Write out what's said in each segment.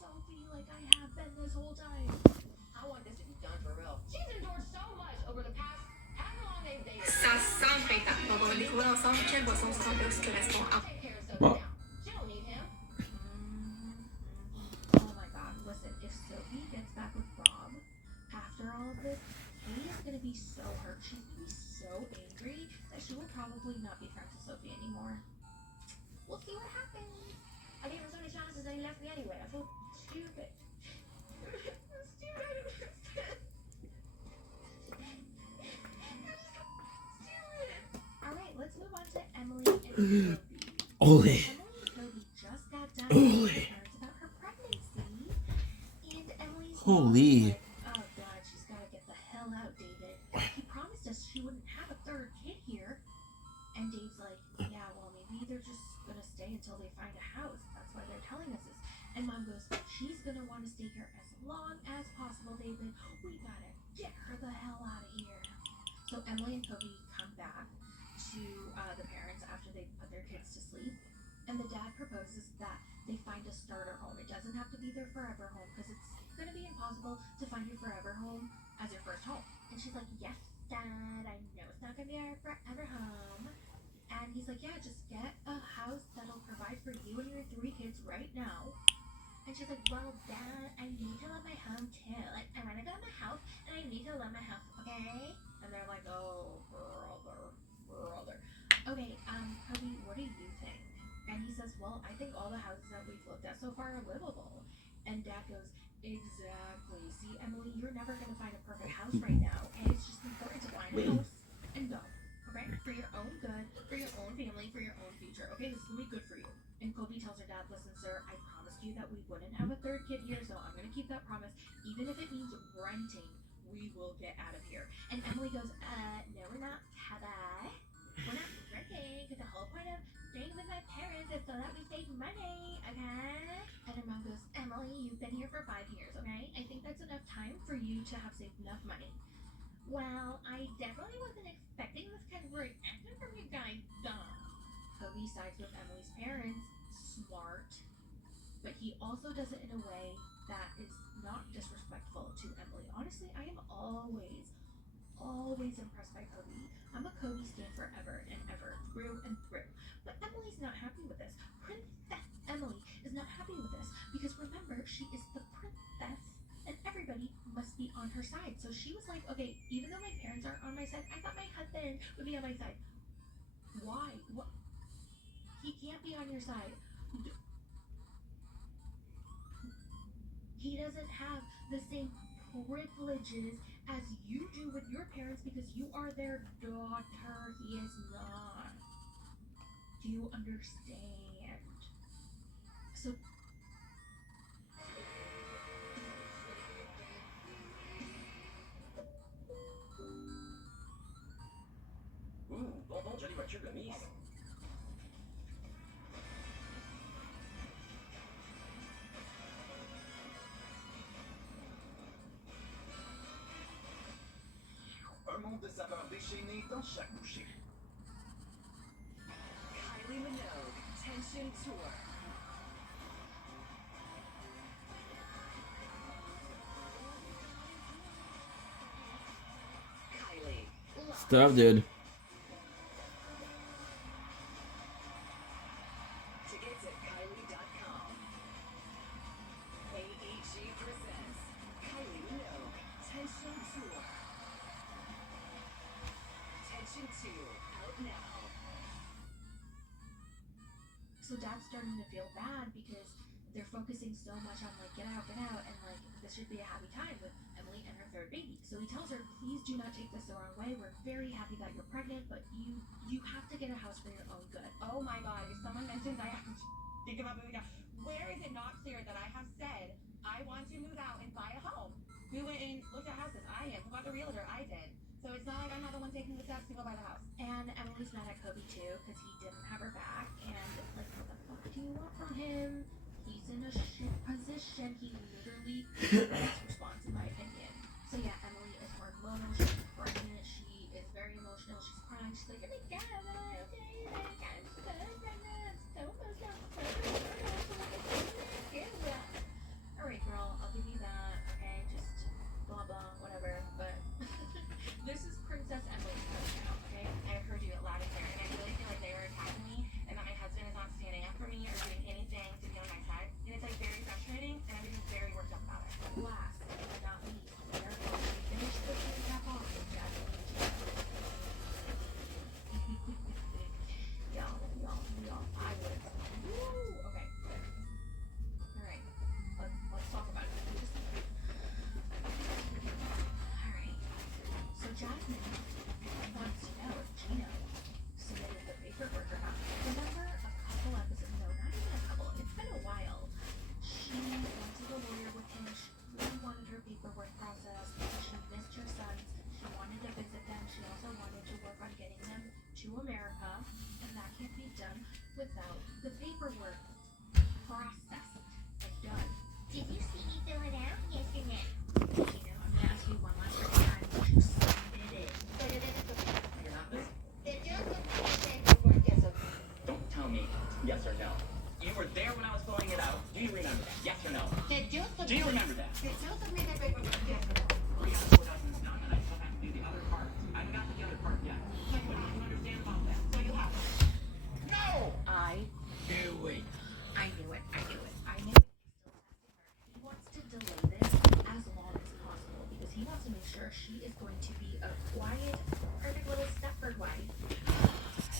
Sophie like I have been this whole time. I want this to be done for real. She's endured so much over the past however long they've dated. Ça semble être bon, on va découvrir ensemble quelle boisson semble qui correspond à. Take care of Sophie Well, now. She don't need him. Oh my god, listen, if Sophie gets back with Rob after all of this, Kate is gonna be so hurt. She's gonna be so angry that she will probably not be friends with Sophie anymore. We'll see what happens. I gave her so many chances and he left me anyway. I feel stupid. Alright, let's move on to Emily and Toby. Ole. Emily and Toby just got done telling her parents about her pregnancy. And Emily's mom Holy. was like, oh god, she's gotta get the hell out, David. He promised us she wouldn't have a third kid here. And Dave's like, yeah, well, maybe they're just gonna stay until they find a house. That's why they're telling us this. And Mom goes, she's gonna want to stay here as long as possible, David. We gotta get her the hell out of here. So Emily and Toby come back to the parents after they put their kids to sleep. And the dad proposes that they find a starter home. It doesn't have to be their forever home because it's gonna be impossible to find your forever home as your first home. And she's like, yes, Dad, I know it's not gonna be our forever home. And he's like, yeah, just get a house that'll provide for you and your 3 kids right now. And she's like, well, Dad, I need to love my home too. Like, I want to go to my house and I need to love my house, okay? And they're like, oh, brother. Okay, Toby, what do you think? And he says, well, I think all the houses that we've looked at so far are livable. And Dad goes, exactly. See, Emily, you're never going to find a perfect house right now. And it's just important to find a house and go. Okay? For your own good, for your own family, for your own future. Okay? This is going to be good for you. And Kobe tells her dad, listen, sir, I promised you that we wouldn't have a third kid here, so I'm going to keep that promise. Even if it means renting, we will get out of here. And Emily goes, no, we're not, Heather. We're not renting, because the whole point of staying with my parents is so that we save money, okay? And her mom goes, Emily, you've been here for 5 years, okay? I think that's enough time for you to have saved enough money. Well, I definitely wasn't expecting this kind of reaction from you guys, though. Toby sides with Emily's parents, smart, but he also does it in a way that is not disrespectful to Emily. Honestly, I am always impressed by Kobe. I'm a Kobe stan forever and ever, through and through. But Emily's not happy with this. Princess Emily is not happy with this because remember, she is the princess and everybody must be on her side. So she was like, okay, even though my parents aren't on my side, I thought my husband would be on my side. Why? What? He can't be on your side. He doesn't have the same privileges as you do with your parents because you are their daughter. He is not. Do you understand? So bonbon, jolie voiture gummies. Un monde de saveurs déchaînées dans chaque bouchée. Kylie Minogue, Tension Tour. Kylie. Stuff, dude. Tickets at Kylie.com. AEG presents Kylie Minogue, Tension Tour. Tension 2, out now. So Dad's starting to feel bad because they're focusing so much on like get out, and like this should be a happy time with Emily and her 3rd baby. So he tells her, please do not take this the wrong way. We're very happy that you're pregnant, but you have to get a house for your own good. Oh my god, if someone mentions I have to think about moving out, where is it not clear that I have said I want to move out and buy a home? We went and looked at houses. I am. Who got the realtor? I did. So it's not like I'm not the one taking the steps to go buy the house. And Emily's mad at Kobe too because he didn't have her back. And like, what the fuck do you want from him? He's in a shit position. He literally needs response, in my opinion. So yeah, Emily is hormonal. She's pregnant. She is very emotional. She's crying. She's like, oh my god, okay, oh my god, I'm so pregnant. I'm so emotional. Jasmine wants to know if Gino submitted the paperwork or not. Remember a couple episodes, no, not even a couple, it's been a while. She went to the lawyer with him. She really wanted her paperwork processed. She missed her sons. She wanted to visit them. She also wanted to work on getting them to America. And that can't be done without the paperwork processed and done. Did you see me fill it out? Yes or no? You know, I'm gonna ask you one last time. Did you submit it? You're not listening. Did you submit the paperwork? Yes or no? Don't tell me yes or no. You were there when I was filling it out. Do you remember that? Yes or no? Did you Do you remember that? Did you submit the paperwork? Yes or no? 3 out of 4 documents done, and I still have to do the other part. I haven't got to the other part yet. What do you understand about that? So you have. No! I Do it. I knew it. I knew it. I knew it. He wants to delay this as long as possible because he wants to make sure she is going to be a quiet, perfect little Stepford wife.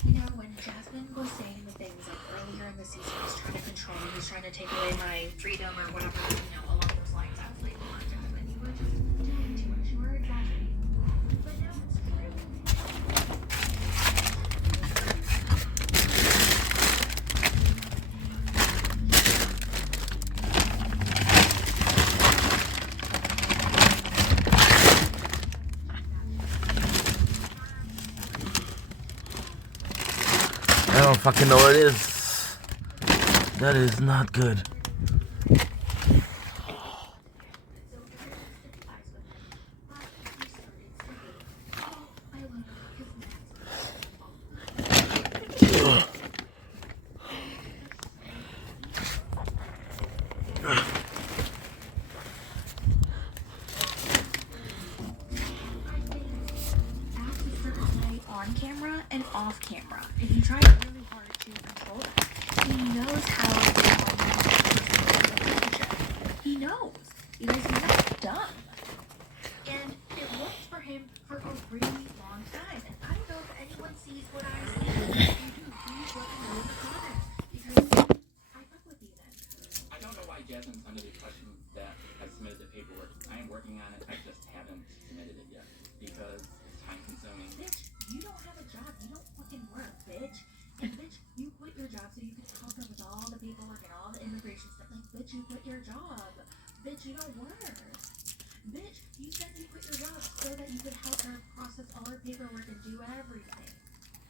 You know, when Jasmine was saying the things like earlier in the season, he's trying to control me, he's trying to take away my freedom or whatever, you know, along those lines. I was like, come on, Jasmine, you were just doing too much. You were exaggerating. But now it's true. I don't fucking know what it is. That is not good. On camera and off camera, and he tries really hard to control that. He knows how to relationship. He knows because he's not dumb, and it worked for him for a really long time. And I don't know if anyone sees what I see. If you do, please let me know in the comments because I fuck with you then. I don't know why Jasmine's under the impression that I submitted the paperwork. I am working on it. I just haven't submitted it yet because it's time consuming. Bitch, you don't have a job. You don't fucking work, bitch. And bitch, you quit your job so you could help her with all the paperwork and all the immigration stuff. Like, bitch, you quit your job. Bitch, you don't work. Bitch, you said you quit your job so that you could help her process all her paperwork and do everything.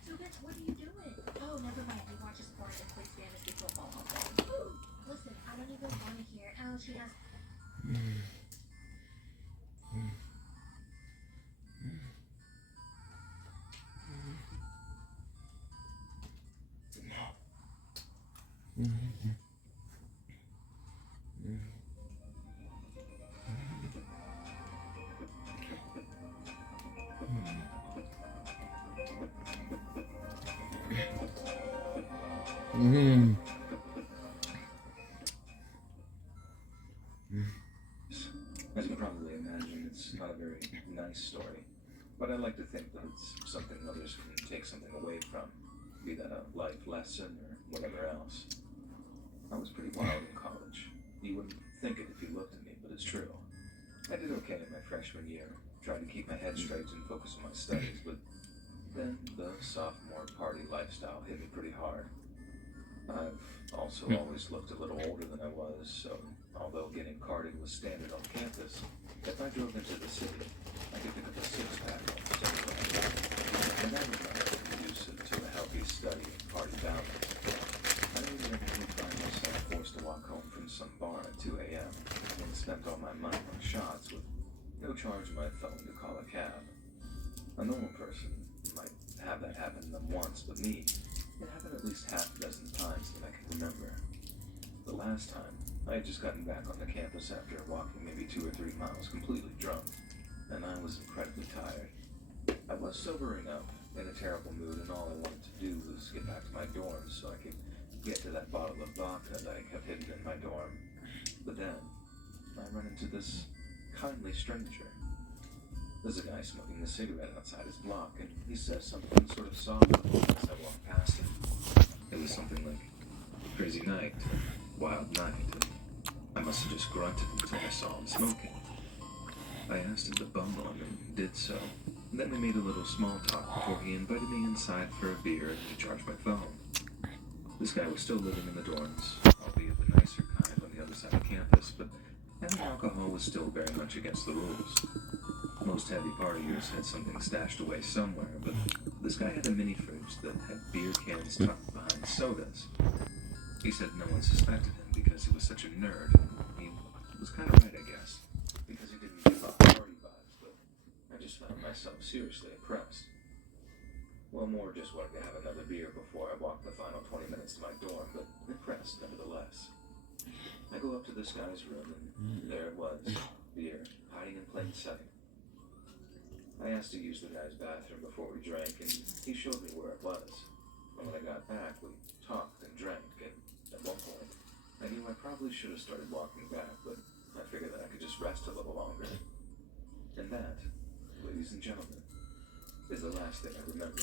So, bitch, what are you doing? Oh, never mind. You watch sports and play fantasy football all day. Ooh, listen, I don't even want to hear. Oh, she has. As you can probably imagine, it's not a very nice story, but I like to think that it's something others can take something away from, be that a life lesson or whatever else. I was pretty wild in college. You wouldn't think it if you looked at me, but it's true. I did okay in my freshman year, tried to keep my head straight and focus on my studies, but then the sophomore party lifestyle hit me pretty hard. I've also always looked a little older than I was, so although getting carded was standard on campus, if I drove into the city, I could pick up a six-pack almost anywhere. And that was not conducive to a healthy study and party balance. I would eventually find myself forced to walk home from some bar at 2 a.m. and spent all my money on shots with no charge on my phone to call a cab. A normal person might have that happen to them once, but me, it happened at least half a dozen times that I can remember. The last time, I had just gotten back on the campus after walking maybe 2 or 3 miles completely drunk, and I was incredibly tired. I was sobering up, in a terrible mood, and all I wanted to do was get back to my dorm so I could get to that bottle of vodka that I kept hidden in my dorm. But then, I run into this kindly stranger. There's a guy smoking a cigarette outside his block, and he says something sort of soft as I walk past him. It was something like, crazy night, wild night, and I must have just grunted until I saw him smoking. I asked him to bum on him and did so. Then we made a little small talk before he invited me inside for a beer to charge my phone. This guy was still living in the dorms, albeit the nicer kind on the other side of campus, but having alcohol was still very much against the rules. Most heavy partiers had something stashed away somewhere, but this guy had a mini fridge that had beer cans tucked behind sodas. He said no one suspected him because he was such a nerd. He was kind of right, I guess, because he didn't give off party vibes, but I just found myself seriously impressed. Well, more just wanted to have another beer before I walked the final 20 minutes to my dorm, but impressed nevertheless. I go up to this guy's room, and there it was, beer, hiding in plain sight. I asked to use the guy's bathroom before we drank, and he showed me where it was. And when I got back, we talked and drank, and at one point, I knew I probably should have started walking back, but I figured that I could just rest a little longer. And that, ladies and gentlemen, is the last thing I remember.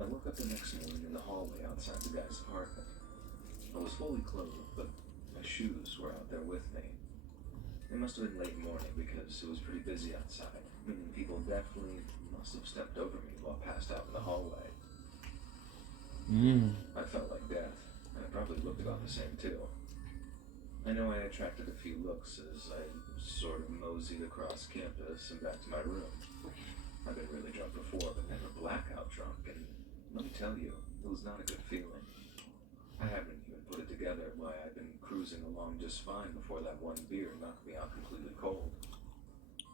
I woke up the next morning in the hallway outside the guy's apartment. I was fully clothed, but my shoes were out there with me. It must have been late morning because it was pretty busy outside, meaning people definitely must have stepped over me while passed out in the hallway. I felt like death, and I probably looked about the same too. I know I attracted a few looks as I sort of moseyed across campus and back to my room. I've been really drunk before, but never blackout drunk, and let me tell you, it was not a good feeling. I haven't even put it together why I've been cruising along just fine before that one beer knocked me out completely cold.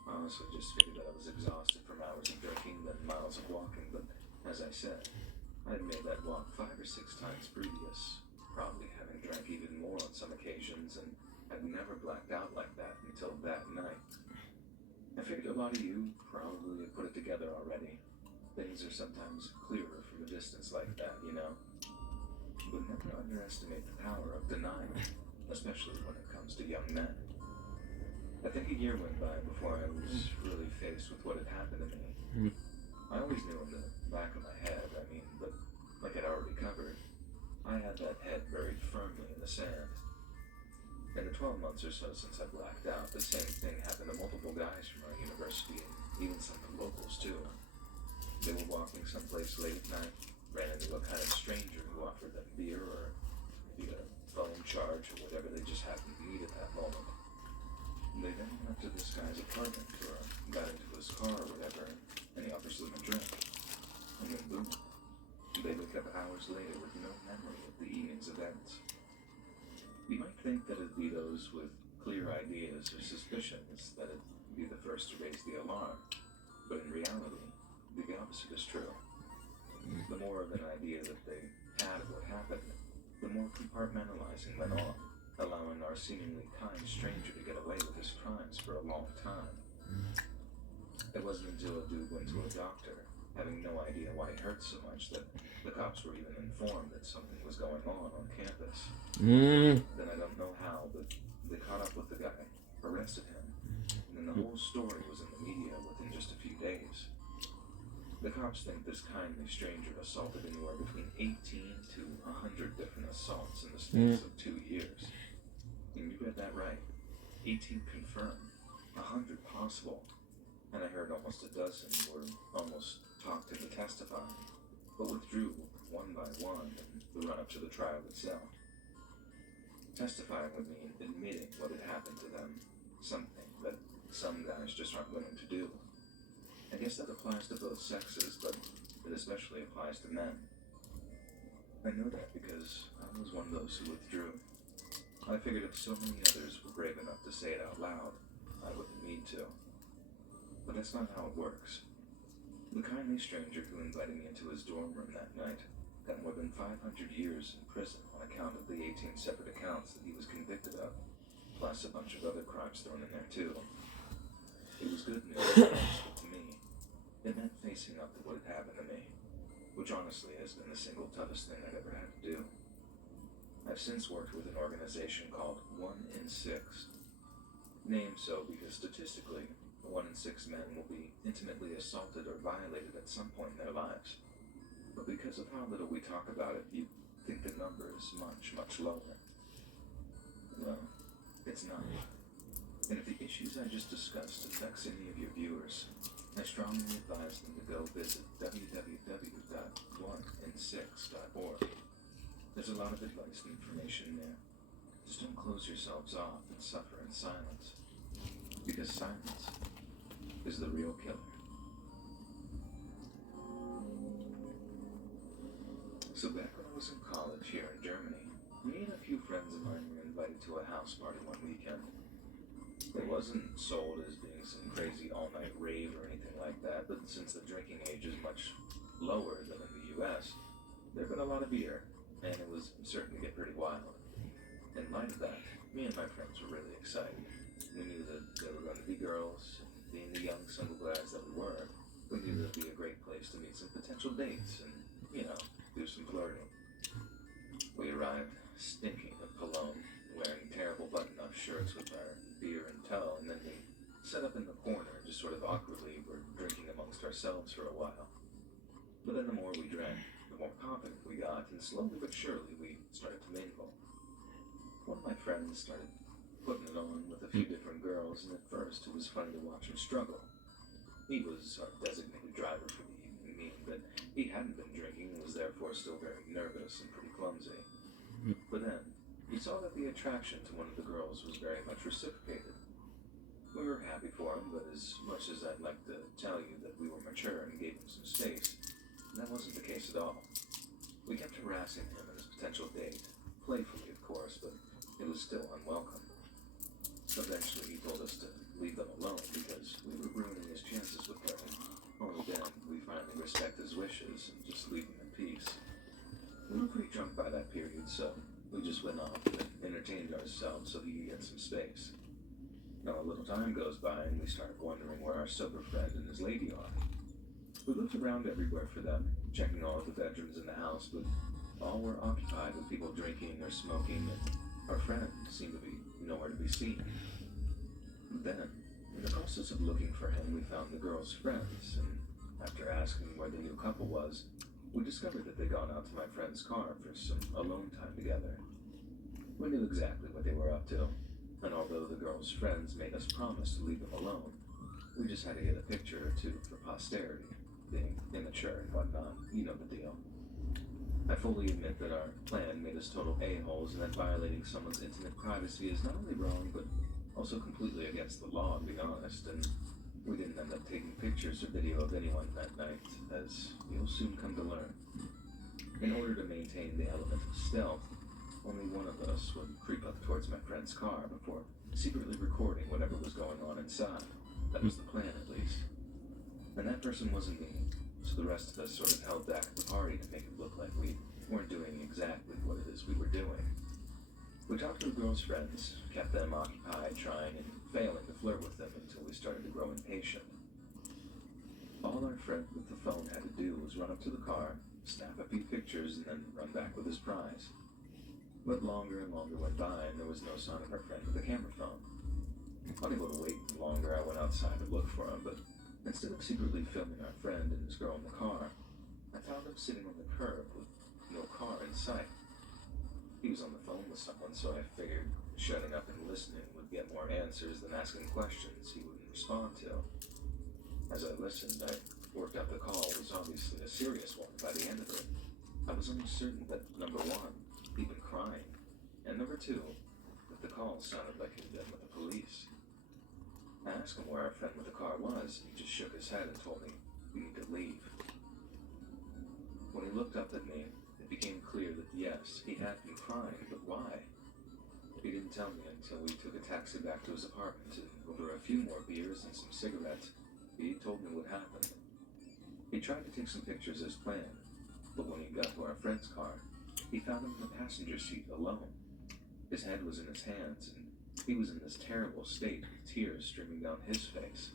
I honestly just figured that I was exhausted from hours of drinking and miles of walking, but as I said, I had made that walk 5 or 6 times previous, probably having drank even more on some occasions, and I'd never blacked out like that until that night. I figured a lot of you probably have put it together already. Things are sometimes clearer from a distance like that, you know? But never underestimate the power of denial, especially when it comes to young men. I think a year went by before I was really faced with what had happened to me. I always knew in the back of my head, but like I'd already covered, I had that head buried firmly in the sand. In the 12 months or so since I blacked out, the same thing happened to multiple guys from our university, and even some locals too. They were walking someplace late at night, ran into a kind of stranger who offered them beer or maybe a phone charge or whatever they just happened to need at that moment. They then went to this guy's apartment or got into his car or whatever, and he offers them a drink. And then boom, they wake up hours later with no memory of the evening's events. You might think that it'd be those with clear ideas or suspicions that'd be the first to raise the alarm, but in reality, the opposite is true. The more of an idea that they had of what happened, the more compartmentalizing went on, allowing our seemingly kind stranger to get away with his crimes for a long time. It wasn't until a dude went to a doctor, having no idea why it hurt so much, that the cops were even informed that something was going on campus. Then I don't know how, but they caught up with the guy, arrested him, and then the whole story was in the media within just a few days. The cops think this kindly stranger assaulted anywhere between 18 to 100 different assaults in the space of 2 years. And you read that right. 18 confirmed, 100 possible. And I heard almost a dozen were almost talked into testifying, but withdrew one by one in the run-up to the trial itself. Testifying would mean admitting what had happened to them, something that some guys just aren't willing to do. I guess that applies to both sexes, but it especially applies to men. I know that because I was one of those who withdrew. I figured if so many others were brave enough to say it out loud, I wouldn't need to. But that's not how it works. The kindly stranger who invited me into his dorm room that night got more than 500 years in prison on account of the 18 separate accounts that he was convicted of, plus a bunch of other crimes thrown in there too. It was good news, but to me, it meant facing up to what had happened to me, which honestly has been the single toughest thing I've ever had to do. I've since worked with an organization called 1 in 6. Named so because statistically, 1 in 6 men will be intimately assaulted or violated at some point in their lives. But because of how little we talk about it, you think the number is much, much lower. Well, it's not. And if the issues I just discussed affects any of your viewers, I strongly advise them to go visit www.oneinSix.org. There's a lot of advice and information there. Just don't close yourselves off and suffer in silence. Because silence is the real killer. So back when I was in college here in Germany, me and a few friends of mine were invited to a house party one weekend. It wasn't sold as being some crazy all-night rave or anything like that, but since the drinking age is much lower than in the US, there had been a lot of beer, and it was certain to get pretty wild. In light of that, me and my friends were really excited. We knew that there were going to be girls, and being the young single guys that we were, we knew that would be a great place to meet some potential dates and, do some flirting. We arrived stinking of cologne, wearing terrible button-up shirts with our beer in tow, and then we set up in the corner, just sort of awkwardly, were drinking amongst ourselves for a while. But then the more we drank, the more confident we got, and slowly but surely we started to mingle. One of my friends started putting it on with a few different girls, and at first it was funny to watch him struggle. He was our designated driver for the evening, meaning that he hadn't been drinking and was therefore still very nervous and pretty clumsy. But then, he saw that the attraction to one of the girls was very much reciprocated. We were happy for him, but as much as I'd like to tell you that we were mature and gave him some space, that wasn't the case at all. We kept harassing him and his potential date, playfully of course, but it was still unwelcome. Eventually he told us to leave them alone because we were ruining his chances with her, and only then we finally respect his wishes and just leave him in peace. We were pretty drunk by that period, so we just went off and entertained ourselves so he could get some space. Now a little time goes by and we start wondering where our sober friend and his lady are. We looked around everywhere for them, checking all of the bedrooms in the house, but all were occupied with people drinking or smoking, and our friend seemed to be nowhere to be seen. Then, in the process of looking for him, we found the girl's friends, and after asking where the new couple was, we discovered that they'd gone out to my friend's car for some alone time together. We knew exactly what they were up to, and although the girl's friends made us promise to leave them alone, we just had to get a picture or two for posterity, being immature and whatnot, you know the deal. I fully admit that our plan made us total a-holes and that violating someone's intimate privacy is not only wrong, but also completely against the law, to be honest, and we didn't end up taking pictures or video of anyone that night, as you'll soon come to learn. In order to maintain the element of stealth, only one of us would creep up towards my friend's car before secretly recording whatever was going on inside. That was the plan, at least. And that person wasn't me, so the rest of us sort of held back at the party to make it look like we weren't doing exactly what it is we were doing. We talked to the girl's friends, kept them occupied, trying and failing to flirt with them until we started to grow impatient. All our friend with the phone had to do was run up to the car, snap a few pictures, and then run back with his prize. But longer and longer went by, and there was no sign of our friend with the camera phone. Unable to wait longer, I went outside to look for him, but instead of secretly filming our friend and his girl in the car, I found him sitting on the curb with no car in sight. He was on the phone with someone, so I figured shutting up and listening would get more answers than asking questions he wouldn't respond to. As I listened, I worked out the call was obviously a serious one by the end of it. I was almost certain that, number one, he'd been crying, and number two, that the call sounded like he'd been with the police. I asked him where our friend with the car was, and he just shook his head and told me we need to leave. When he looked up at me, it became clear that yes, he had been crying, but why? He didn't tell me until we took a taxi back to his apartment, and over a few more beers and some cigarettes, he told me what happened. He tried to take some pictures as planned, but when he got to our friend's car, he found him in the passenger seat alone. His head was in his hands, and he was in this terrible state with tears streaming down his face.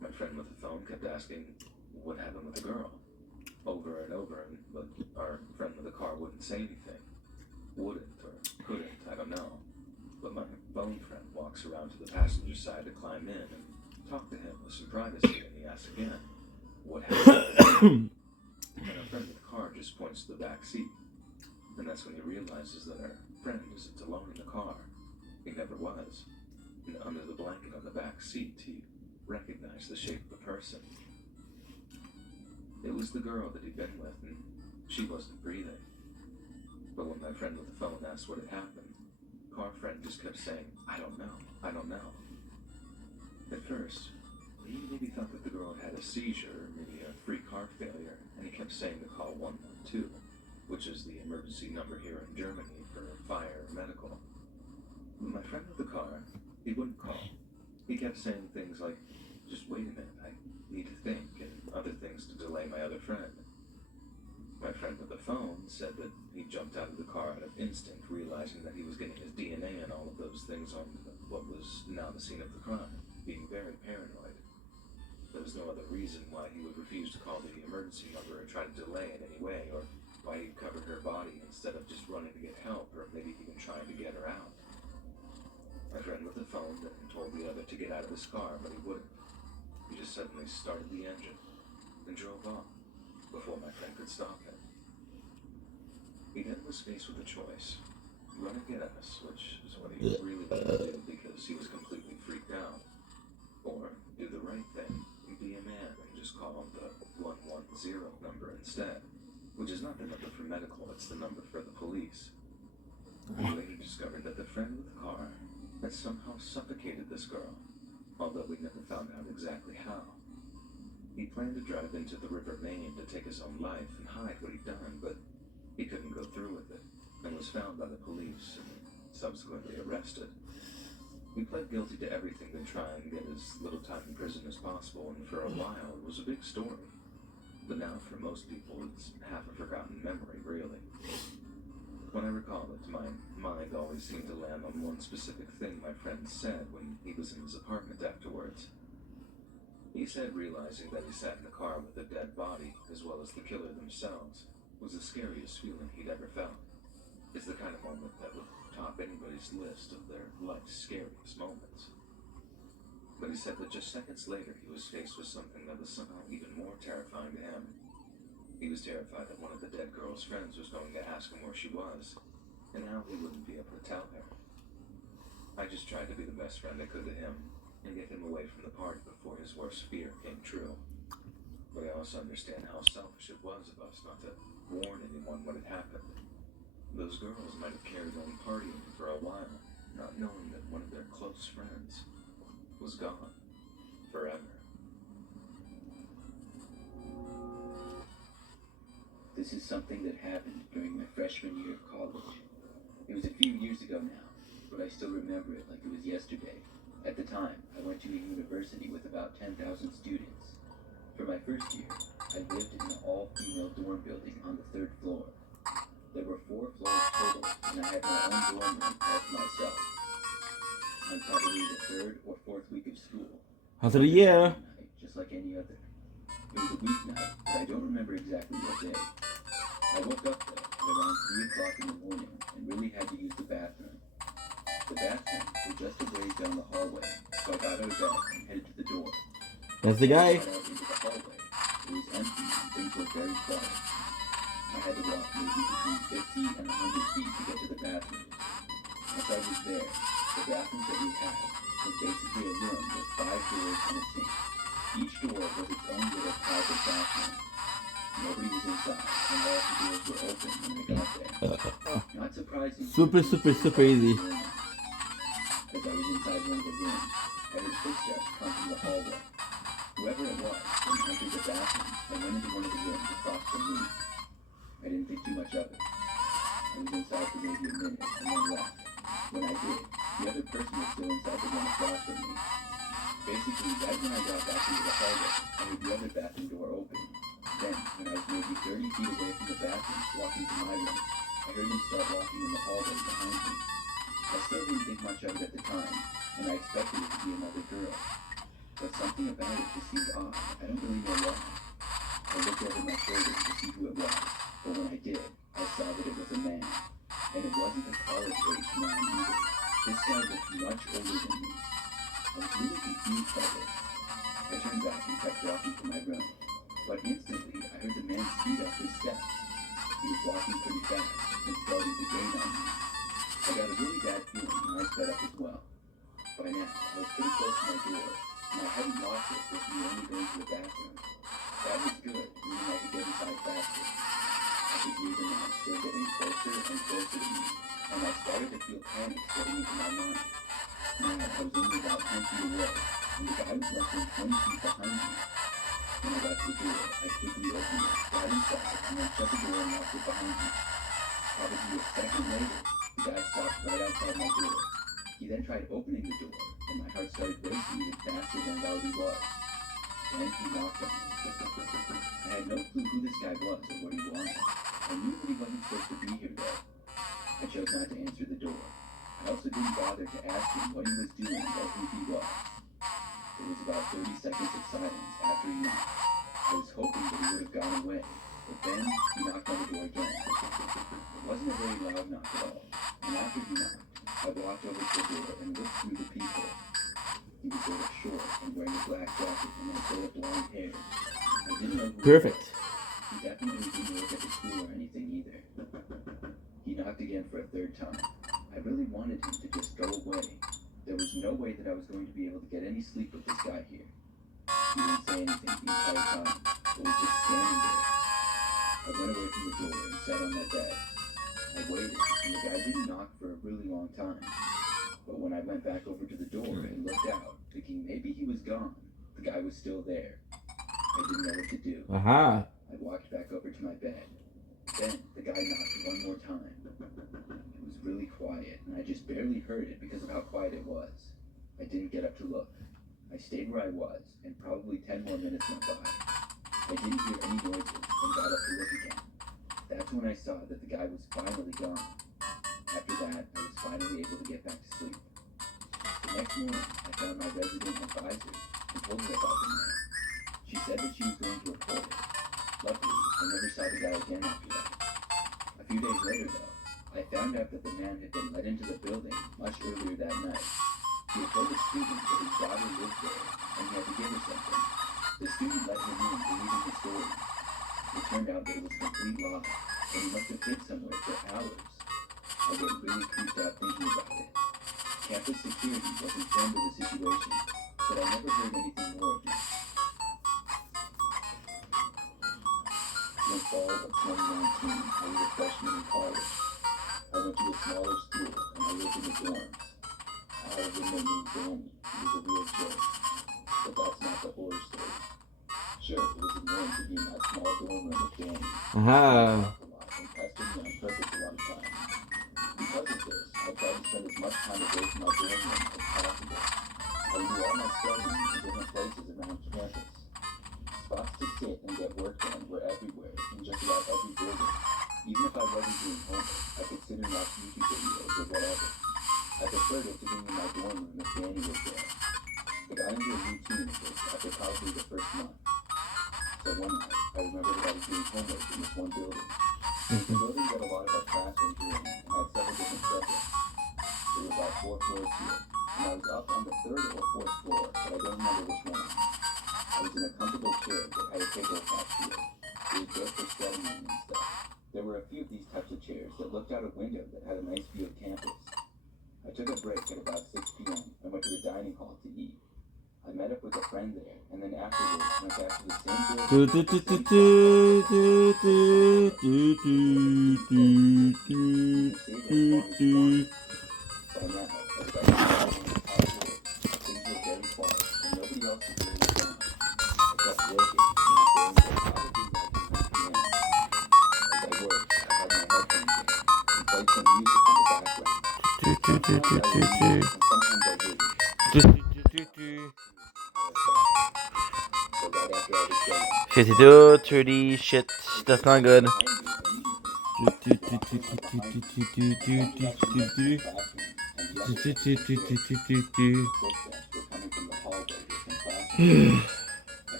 My friend with the phone kept asking what happened with the girl, over and over, but our friend with the car wouldn't say anything. Wouldn't or couldn't, I don't know. But my phone friend walks around to the passenger side to climb in and talk to him with some privacy, and he asks again, what happened? And our friend with the car just points to the back seat. And that's when he realizes that our friend isn't alone in the car. He never was. And under the blanket on the back seat, he recognize the shape of the person. It was the girl that he'd been with, and she wasn't breathing. But when my friend with the phone asked what had happened, our friend just kept saying, I don't know. At first, he maybe thought that the girl had a seizure, or maybe a freak heart failure, and he kept saying to call 112, which is the emergency number here in Germany for fire or medical. But my friend with the car, he wouldn't call. He kept saying things like, just wait a minute, I need to think, and other things to delay my other friend. My friend with the phone said that he jumped out of the car out of instinct, realizing that he was getting his DNA and all of those things on what was now the scene of the crime, being very paranoid. There was no other reason why he would refuse to call the emergency number or try to delay in any way, or why he'd cover her body instead of just running to get help, or maybe even trying to get her out. My friend with the phone then told the other to get out of his car, but he wouldn't. He just suddenly started the engine and drove off before my friend could stop him. He then was faced with a choice: run and get us, which is what he really wanted to do because he was completely freaked out, or do the right thing and be a man and just call the 110 number instead, which is not the number for medical, it's the number for the police. We later discovered that the friend with the car had somehow suffocated this girl, although we never found out exactly how. He planned to drive into the River Main to take his own life and hide what he'd done, but he couldn't go through with it, and was found by the police and subsequently arrested. He pled guilty to everything to try and get as little time in prison as possible, and for a while it was a big story. But now for most people it's half a forgotten memory, really. When I recall it, my mind always seemed to land on one specific thing my friend said when he was in his apartment afterwards. He said realizing that he sat in the car with a dead body, as well as the killer themselves, was the scariest feeling he'd ever felt. It's the kind of moment that would top anybody's list of their life's scariest moments. But he said that just seconds later he was faced with something that was somehow even more terrifying to him. He was terrified that one of the dead girl's friends was going to ask him where she was, and now he wouldn't be able to tell her. I just tried to be the best friend I could to him, and get him away from the party before his worst fear came true. But I also understand how selfish it was of us not to warn anyone what had happened. Those girls might have carried on partying for a while, not knowing that one of their close friends was gone forever. This is something that happened during my freshman year of college. It was a few years ago now, but I still remember it like it was yesterday. At the time, I went to a university with about 10,000 students. For my first year, I lived in an all-female dorm building on the 3rd floor. There were 4 floors total, and I had my own dorm room all to myself. On probably the 3rd or 4th week of school. How's it a year? Just like any other. It was a weeknight, but I don't remember exactly what day. I woke up though at around 3 o'clock in the morning and really had to use the bathroom. The bathrooms were just a ways down the hallway, so I got out of bed and headed to the door. That's the guy. I got out into the hallway. It was empty and things were very quiet. I had to walk maybe between 50 and 100 feet to get to the bathroom. Once I was there, the bathrooms that we had was basically a room with 5 doors and a sink. Each door was its own little private bathroom. Nobody was inside, and all the doors were open when we got there. Not surprising. Super easy. As I was inside one of the rooms, I heard footsteps come from the hallway. Whoever it was, when I entered the bathroom, I went into one of the rooms across from me. I didn't think too much of it. I was inside for maybe a minute and then left. When I did, the other person was still inside the one across from me. Basically, right when I got back into the hallway, I heard the other bathroom door open. Then, when I was maybe 30 feet away from the bathroom, walking to my room, I heard them start walking in the hallway behind me. I still didn't think much of it at the time, and I expected it to be another girl. But something about it just seemed odd. I don't really know why. I looked over my shoulder to see who it was, but when I did, I saw that it was a man. And it wasn't a college-aged man either. This guy looked much older than me. I was really confused by this. I turned back and kept walking to my room. But instantly, I heard the man speed up his steps. He was walking pretty fast and starting to gain on me. I got a really bad feeling and I sped up as well. By now, I was pretty close to my door, and I hadn't locked it with me only going to the bathroom. That was good, meaning I could get inside faster. I could hear the man still getting closer and closer to me, and I started to feel panic setting into my mind. Now, I was only about 10 feet away, and the guy was less than 20 feet behind me. When I got to the door, I quickly opened it, got inside, and then shut the door and locked it behind me. Probably a second later, the guy stopped right outside my door. He then tried opening the door, and my heart started racing even faster than it already was. Then he knocked on me. I had no clue who this guy was or what he wanted. I knew that he wasn't supposed to be here, though. I chose not to answer the door. I also didn't bother to ask him what he was doing or who he was. There was about 30 seconds of silence after he knocked. I was hoping that he would have gone away, but then he knocked on the door again. It wasn't a very loud knock at all, and after he knocked, I walked over to the door and looked through the peephole. He was sort of short and wearing a black jacket and had sort of blonde hair. I didn't know who Perfect. he definitely didn't work at the school or anything either. He knocked again for a third time. I really wanted him to just go away. There was no way that I was going to be able to get any sleep with this guy here. He didn't say anything the entire time, but was just standing there. I went away from the door and sat on my bed. I waited, and the guy didn't knock for a really long time. But when I went back over to the door and looked out, thinking maybe he was gone, the guy was still there. I didn't know what to do. Aha. I walked back over to my bed. Then the guy knocked one more time. It was really quiet, and I just barely heard it because of how quiet it was. I didn't get up to look. I stayed where I was, and probably 10 more minutes went by. I didn't hear any noises and got up to look again. That's when I saw that the guy was finally gone. After that, I was finally able to get back to sleep. The next morning, I found my resident advisor and told her about the man. She said that she was going to report it. Luckily, I never saw the guy again after that. A few days later, though, I found out that the man had been let into the building much earlier that night. He had told the student that his daughter lived there, and he had to give her something. The student let him in, believing his story. It turned out that it was a complete lie, and he must have hid somewhere for hours. I get really creeped out thinking about it. Campus security was informed of the situation, but I never heard anything more of him. In fall of 2019, I was a freshman in college. I went to a smaller school, and I lived in the dorms. I had a roommate named Danny. He was a real jerk. But that's not the horror story. Sure, it was annoying to be in that small dorm room with Danny. Aha. He talked a lot and pestered me on purpose a lot of times. Because of this, I tried to spend as much time away from my dorm room as possible. I would do all my studying in different places around campus. Spots to sit and get work done were everywhere, in just about every building. Even if I wasn't doing homework, I could sit and watch YouTube videos or whatever. I preferred it to being in my dorm room if Danny was there. But I got into a routine of this after probably the first month. So one night, I remember that I was doing homework in this one building. It was a building that a lot of our classrooms were in and had several different subjects. There were about 4 floors here, and I was up on the 3rd or 4th floor, but I don't remember which one. I was in a comfortable chair that had a table attached to it. It was good for studying and stuff. There were a few of these types of chairs that looked out a window that had a nice view of campus. I took a break at about 6 p.m. and went to the dining hall to eat. I met up with a friend there, and then afterwards went back to the same building. Do do do do do do do do do do do do. By now, everybody was in the outdoors. Things were very quiet, and nobody else was really around. I kept working, and was going to probably like 1 p.m. As I worked, I had my headphones in, and played some music in the background. Do do do do do do. And sometimes I didn't. Do do do do. So right after I was done, 52, 30, shit, that's not good.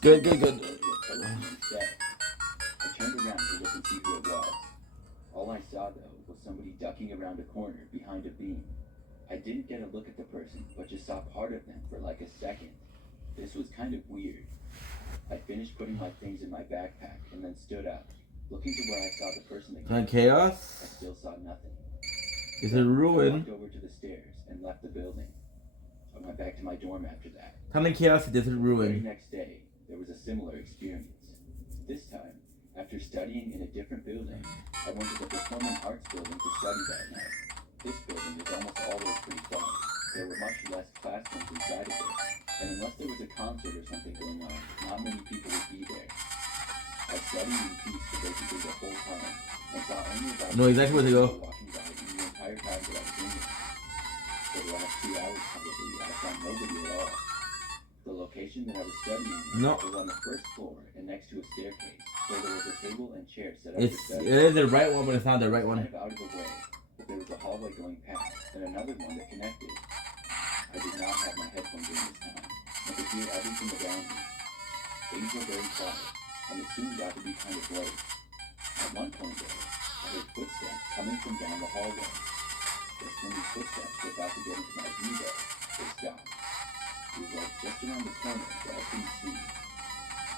Good, good, good. I turned around to look and see who it was. All I saw, though, was somebody ducking around a corner behind a beam. I didn't get a look at the person, but just saw part of them for like a second. This was kind of weird. I finished putting my things in my backpack and then stood up, looking to where I saw the person that Kind of came. I chaos. still saw nothing. Is it I ruin? walked over to the stairs and left the building. I went back to my dorm after that. Kind of chaos. It doesn't The very ruin. next day, there was a similar experience. This time, after studying in a different building, I went to the Performing Arts building to study that night. This building is almost always pretty quiet. There were much less classrooms inside of it, and unless there was a concert or something going on, not many people would be there. I studied in peace for basically the whole time, and saw only about Know exactly where to go. people walking by in the entire time that I was in there. For the last 2 hours probably, I saw nobody at all. The location that I was studying in No. was on the first floor and next to a staircase, where there was a table and chair set up It for study. is the right one, but it's not the right one. Kind of out of the way, but there was a hallway going past, and another one that connected. I did not have my headphones in this time. I could hear everything around me. Things were very quiet, and it soon got to be kind of late. At one point though, I heard footsteps coming from down the hallway. Just when these footsteps were about to get into my view though, they stopped. It was like just around the corner, so I couldn't see.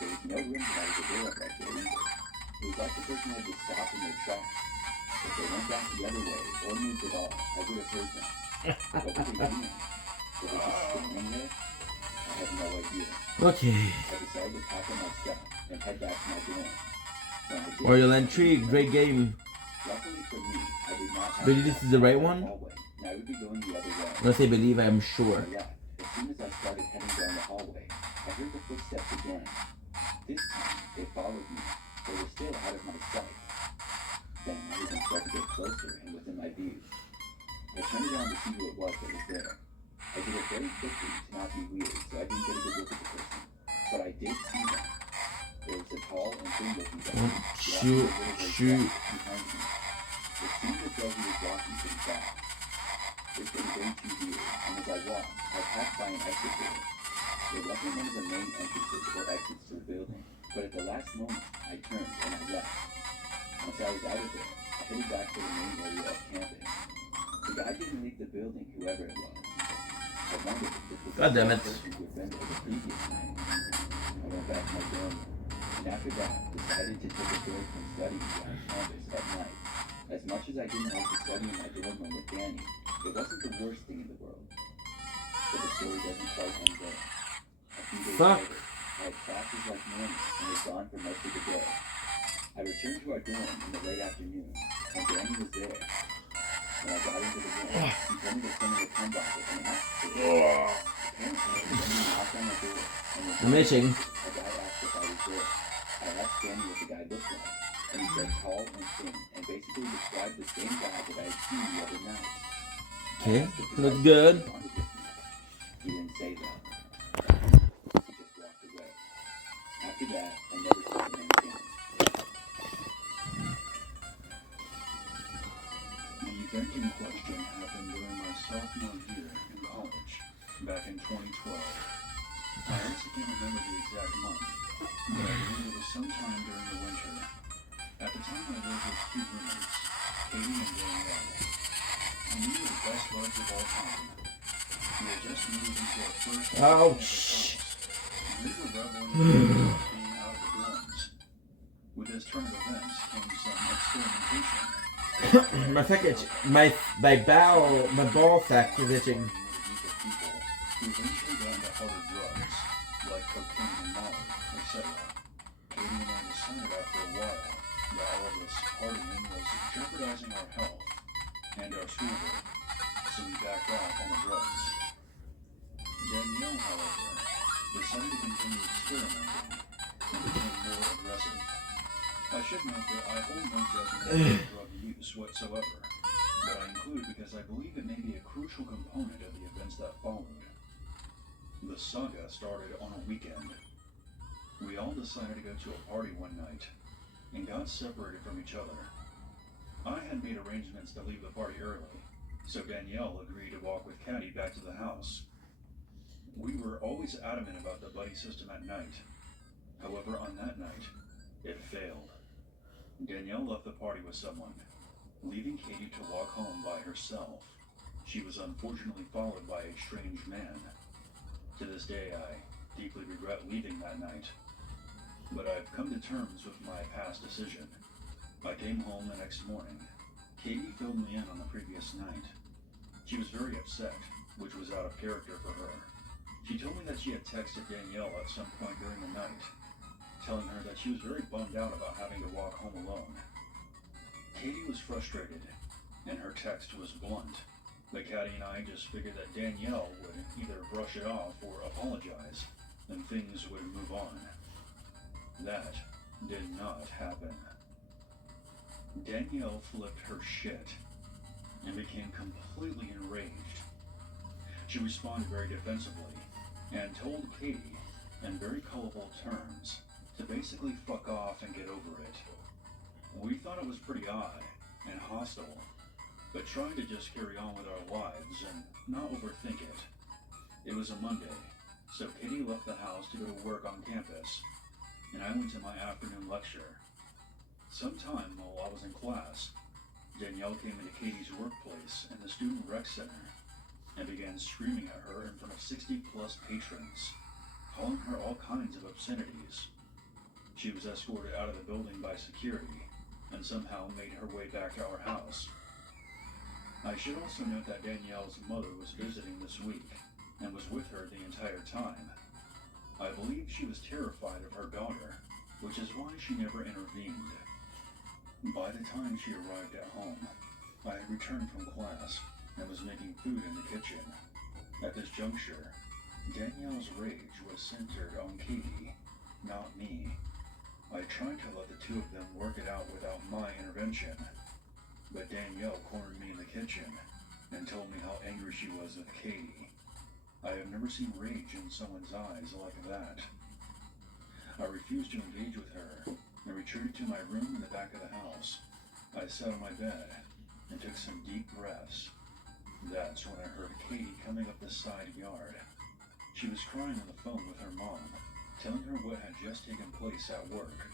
There was no room that I was aware of right there either. It was like the person had just stopped in their tracks. If they went back the other way or moved at all, I would have heard them. What were they doing? Were they just sitting in there? I had no idea. Okay. I decided to pack up my stuff and head back to my dorm. When I did, Royal Entry, great game. luckily for me, I did not have Believe to this is the right walk one? the hallway, and I would be going the other way. Unless I believe, I am sure. I left. As soon as I started heading down the hallway, I heard the footsteps again. This time, they followed me. They were still out of my sight. Then everything started to get closer and within my view. I turned around to see who it was that was there. I did it very quickly to not be weird, so I didn't get a good look at the person. But I did see them. There was a tall and thin-looking guy. Shoot, shoot. Behind me. It seemed as though he was walking pretty fast. It's been way too weird, and as I walked, I passed by an exit door. It wasn't one of the main entrances or exits to the building, but at the last moment, I turned and I left. Once I was out of there, I headed back to the main area of campus. The guy didn't leave the building, whoever it was. I wondered if this was God damn the it. person who had been there the previous night. I went back to my dorm room, and after that, decided to take a break from studying on campus at night. As much as I didn't like to study in my dorm room with Danny, it wasn't the worst thing in the world. But the story doesn't quite end there. A few days Fuck. later, I had classes like normal and was gone for most of the day. I returned to our dorm in the late afternoon, and Danny was there. When I got into the room, he told me that someone had come by with an axe. Apparently, Danny knocked on the door, and when I'm itching. a guy asked if I was there. I asked Danny what the guy looked like, and he said tall and thin, and basically described the same guy that I had seen the other night. Okay, looks good. He didn't say that. He just walked away. After that, I never saw him again. The event in question happened during my sophomore year in college, back in 2012. I also can't remember the exact month, but I believe it was sometime during the winter. At the time, I lived with two roommates, Katie and Danielle. I knew we were the best buds of all time. We had just moved into our first Ouch. house, and we were reveling in being out of the dorms. With this turn of events came some experimentation. My sack itch. My ball sack is itching. Who eventually got into harder drugs, like cocaine and Molly, etc. Katie and I decided after a while that all of this partying was jeopardizing our health and our schoolwork, so we backed off on the drugs. Danielle, however, decided to continue experimenting and became more aggressive. I should note that I hold no judgment of drug use whatsoever, but I include because I believe it may be a crucial component of the events that followed. The saga started on a weekend. We all decided to go to a party one night, and got separated from each other. I had made arrangements to leave the party early, so Danielle agreed to walk with Caddy back to the house. We were always adamant about the buddy system at night. However, on that night, it failed. Danielle left the party with someone, leaving Katie to walk home by herself. She was unfortunately followed by a strange man. To this day, I deeply regret leaving that night. but I've come to terms with my past decision. I came home the next morning. Katie filled me in on the previous night. She was very upset, which was out of character for her. She told me that she had texted Danielle at some point during the night, telling her that she was very bummed out about having to walk home alone. Katie was frustrated, and her text was blunt. But Caddy and I just figured that Danielle would either brush it off or apologize, and things would move on. That did not happen. Danielle flipped her shit and became completely enraged. She responded very defensively and told Katie, in very colorful terms, to basically fuck off and get over it. We thought it was pretty odd and hostile, but trying to just carry on with our lives and not overthink it. It was a Monday, so Katie left the house to go to work on campus, and I went to my afternoon lecture. Sometime while I was in class, Danielle came into Katie's workplace in the Student Rec Center and began screaming at her in front of 60-plus patrons, calling her all kinds of obscenities. She was escorted out of the building by security and somehow made her way back to our house. I should also note that Danielle's mother was visiting this week and was with her the entire time. I believe she was terrified of her daughter, which is why she never intervened. By the time she arrived at home, I had returned from class and was making food in the kitchen. At this juncture, Danielle's rage was centered on Katie, not me. I tried to let the two of them work it out without my intervention, but Danielle cornered me in the kitchen and told me how angry she was with Katie. I have never seen rage in someone's eyes like that. I refused to engage with her and retreated to my room in the back of the house. I sat on my bed and took some deep breaths. That's when I heard Katie coming up the side yard. She was crying on the phone with her mom, telling her what had just taken place at work.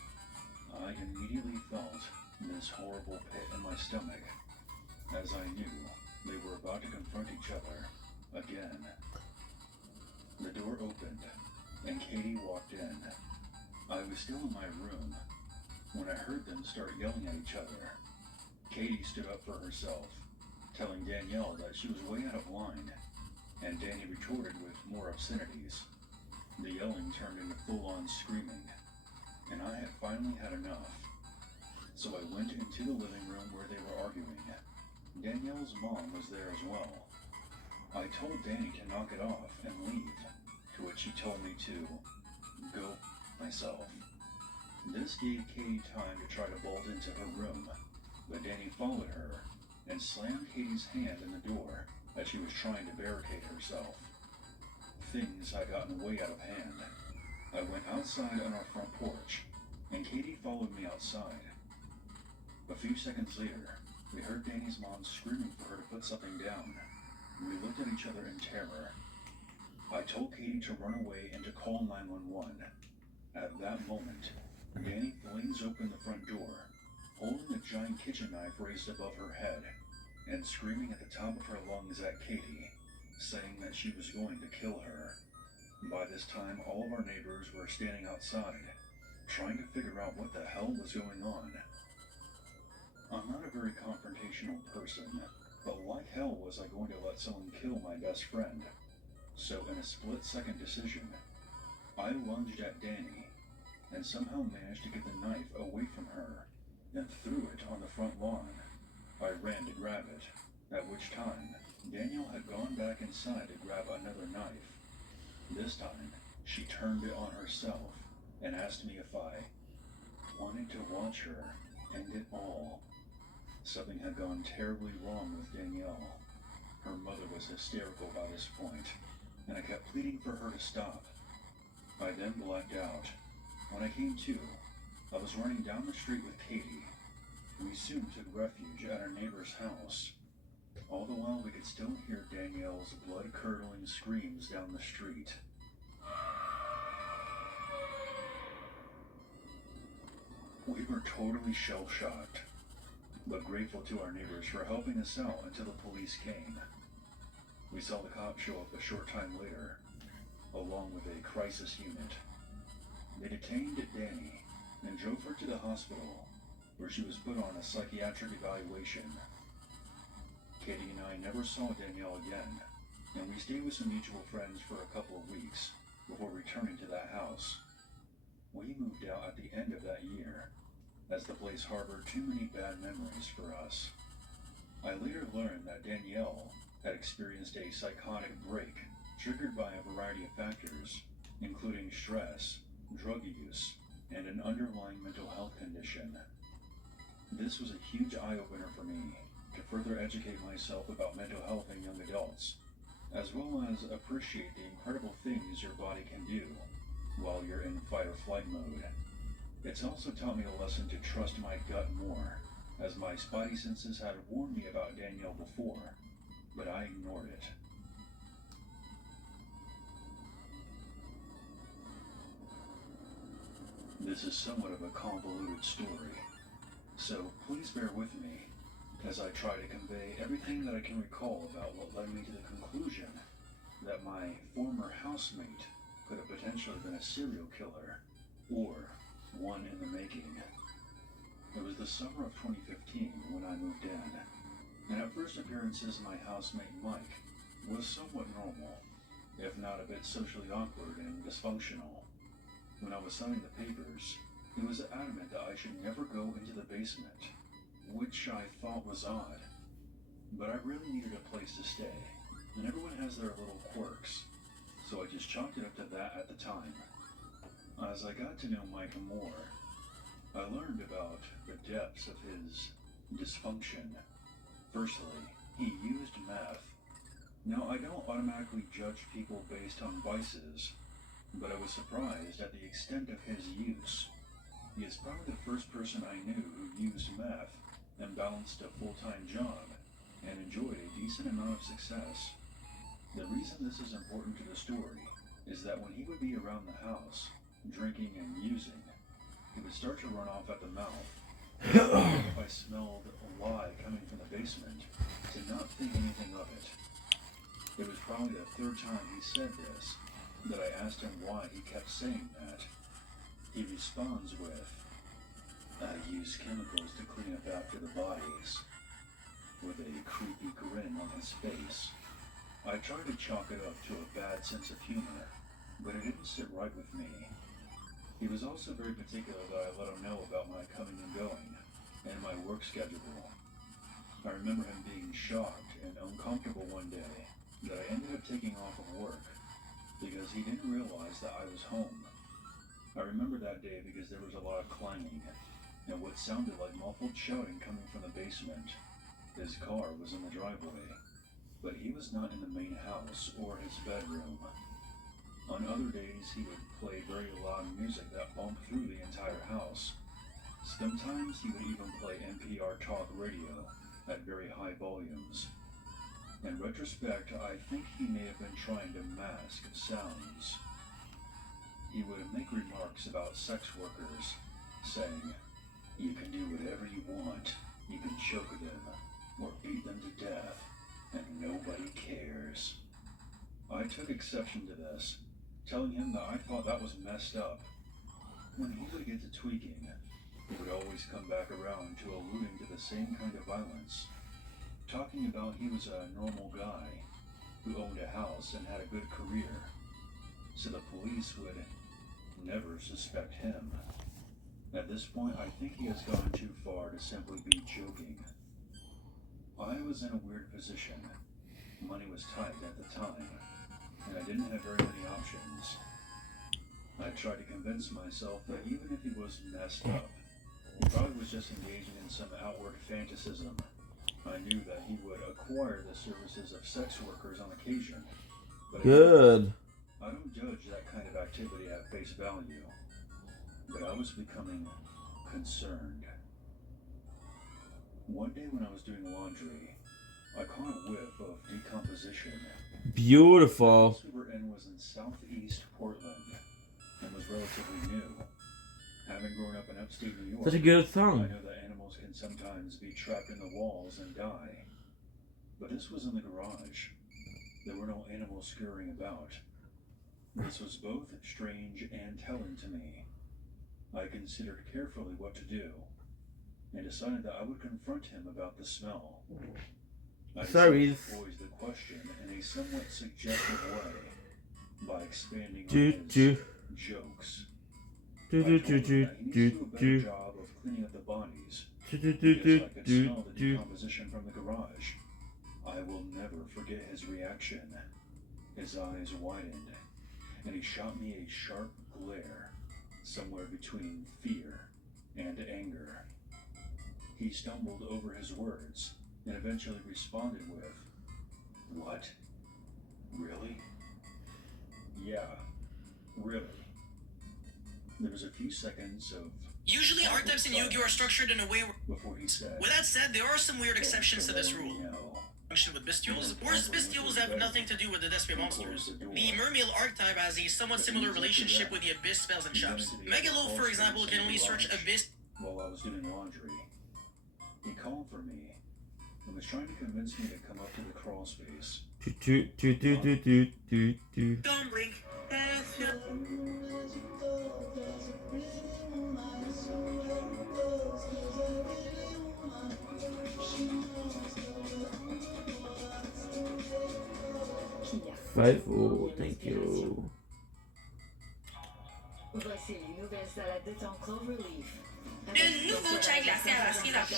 I immediately felt this horrible pit in my stomach, as I knew they were about to confront each other again. The door opened, and Katie walked in. I was still in my room when I heard them start yelling at each other. Katie stood up for herself, telling Danielle that she was way out of line, and Danny retorted with more obscenities. The yelling turned into full-on screaming, and I had finally had enough. So I went into the living room where they were arguing. Danielle's mom was there as well. I told Danny to knock it off and leave, to which she told me to go myself. This gave Katie time to try to bolt into her room, but Danny followed her and slammed Katie's hand in the door as she was trying to barricade herself. Things had gotten way out of hand. I went outside on our front porch, and Katie followed me outside. A few seconds later, we heard Danny's mom screaming for her to put something down. We looked at each other in terror. I told Katie to run away and to call 911. At that moment, Danny flings open the front door, holding a giant kitchen knife raised above her head, and screaming at the top of her lungs at Katie, saying that she was going to kill her. By this time, all of our neighbors were standing outside, trying to figure out what the hell was going on. I'm not a very confrontational person, but like hell was I going to let someone kill my best friend? So in a split-second decision, I lunged at Danny and somehow managed to get the knife away from her and threw it on the front lawn. I ran to grab it, at which time Danielle had gone back inside to grab another knife. This time, she turned it on herself and asked me if I wanted to watch her end it all. Something had gone terribly wrong with Danielle. Her mother was hysterical by this point, and I kept pleading for her to stop. I then blacked out. When I came to, I was running down the street with Katie. We soon took refuge at our neighbor's house. All the while we could still hear Danielle's blood-curdling screams down the street. We were totally shell-shocked, but grateful to our neighbors for helping us out until the police came. We saw the cops show up a short time later, along with a crisis unit. They detained Danny and drove her to the hospital, where she was put on a psychiatric evaluation. Katie and I never saw Danielle again, and we stayed with some mutual friends for a couple of weeks before returning to that house. We moved out at the end of that year, as the place harbored too many bad memories for us. I later learned that Danielle had experienced a psychotic break triggered by a variety of factors, including stress, drug use, and an underlying mental health condition. This was a huge eye-opener for me to further educate myself about mental health in young adults, as well as appreciate the incredible things your body can do while you're in fight or flight mode. It's also taught me a lesson to trust my gut more, as my spidey senses had warned me about Danielle before, but I ignored it. This is somewhat of a convoluted story, so please bear with me as I try to convey everything that I can recall about what led me to the conclusion that my former housemate could have potentially been a serial killer, or one in the making. It was the summer of 2015 when I moved in, and at first appearances my housemate Mike was somewhat normal, if not a bit socially awkward and dysfunctional. When I was signing the papers, he was adamant that I should never go into the basement, which I thought was odd. But I really needed a place to stay, and everyone has their little quirks, so I just chalked it up to that at the time. As I got to know Mike more, I learned about the depths of his dysfunction. Firstly, he used meth. Now, I don't automatically judge people based on vices, but I was surprised at the extent of his use. He is probably the first person I knew who used meth and balanced a full-time job and enjoyed a decent amount of success. The reason this is important to the story is that when he would be around the house, drinking and using, he would start to run off at the mouth. If I smelled a lye coming from the basement, to not think anything of it. It was probably the third time he said this that I asked him why he kept saying that. He responds with, "I use chemicals to clean up after the bodies," with a creepy grin on his face. I tried to chalk it up to a bad sense of humor, but it didn't sit right with me. He was also very particular that I let him know about my coming and going, and my work schedule. I remember him being shocked and uncomfortable one day that I ended up taking off of work, because he didn't realize that I was home. I remember that day because there was a lot of clanging, and what sounded like muffled shouting coming from the basement. His car was in the driveway, but he was not in the main house or his bedroom. On other days, he would play very loud music that bumped through the entire house. Sometimes he would even play NPR talk radio at very high volumes. In retrospect, I think he may have been trying to mask sounds. He would make remarks about sex workers, saying, "You can do whatever you want. You can choke them or beat them to death, and nobody cares." I took exception to this, telling him that I thought that was messed up. When he would get to tweaking, he would always come back around to alluding to the same kind of violence, talking about he was a normal guy who owned a house and had a good career, so the police would never suspect him. At this point, I think he has gone too far to simply be joking. I was in a weird position. Money was tight at the time, and I didn't have very many options. I tried to convince myself that even if he was messed up, he probably was just engaging in some outward fantasism. I knew that he would acquire the services of sex workers on occasion. But Good. I don't judge that kind of activity at face value. But I was becoming concerned. One day when I was doing laundry, I caught a whiff of decomposition. Beautiful. The house we were in was in southeast Portland and was relatively new. Having grown up in upstate New York, Such a good I song. know that animals can sometimes be trapped in the walls and die. But this was in the garage. There were no animals scurrying about. This was both strange and telling to me. I considered carefully what to do, and decided that I would confront him about the smell. I Sorry. decided to pose the question in a somewhat suggestive way by expanding on Do, his do. jokes. Do, I do, told do, him that he do, needs to do a better do. job of cleaning up the bodies, Do, do, do, because I do, could do, smell the do. decomposition from the garage. I will never forget his reaction. His eyes widened, and he shot me a sharp glare, somewhere between fear and anger. He stumbled over his words and eventually responded with, "What? Really?" "Yeah, really." There was a few seconds of Usually, archetypes in Yu-Gi-Oh! Are structured in a way where, before he said, with that said, there are some weird exceptions to this "Let me rule. know." Function with bestials, whereas bestials have nothing to do with the Despre monsters. The Mermail archetype has a somewhat similar relationship with the Abyss spells and shops. Megalo, for example, can only search Abyss. While I was doing laundry, he called for me and was trying to convince me to come up to the crawl space. Do, do, do, do, do, do, do. Don't blink. Five, oh, thank you. Voici les nouvelles salades de thon Cloverleaf. Le nouveau chai glacé à la Sri Lanka.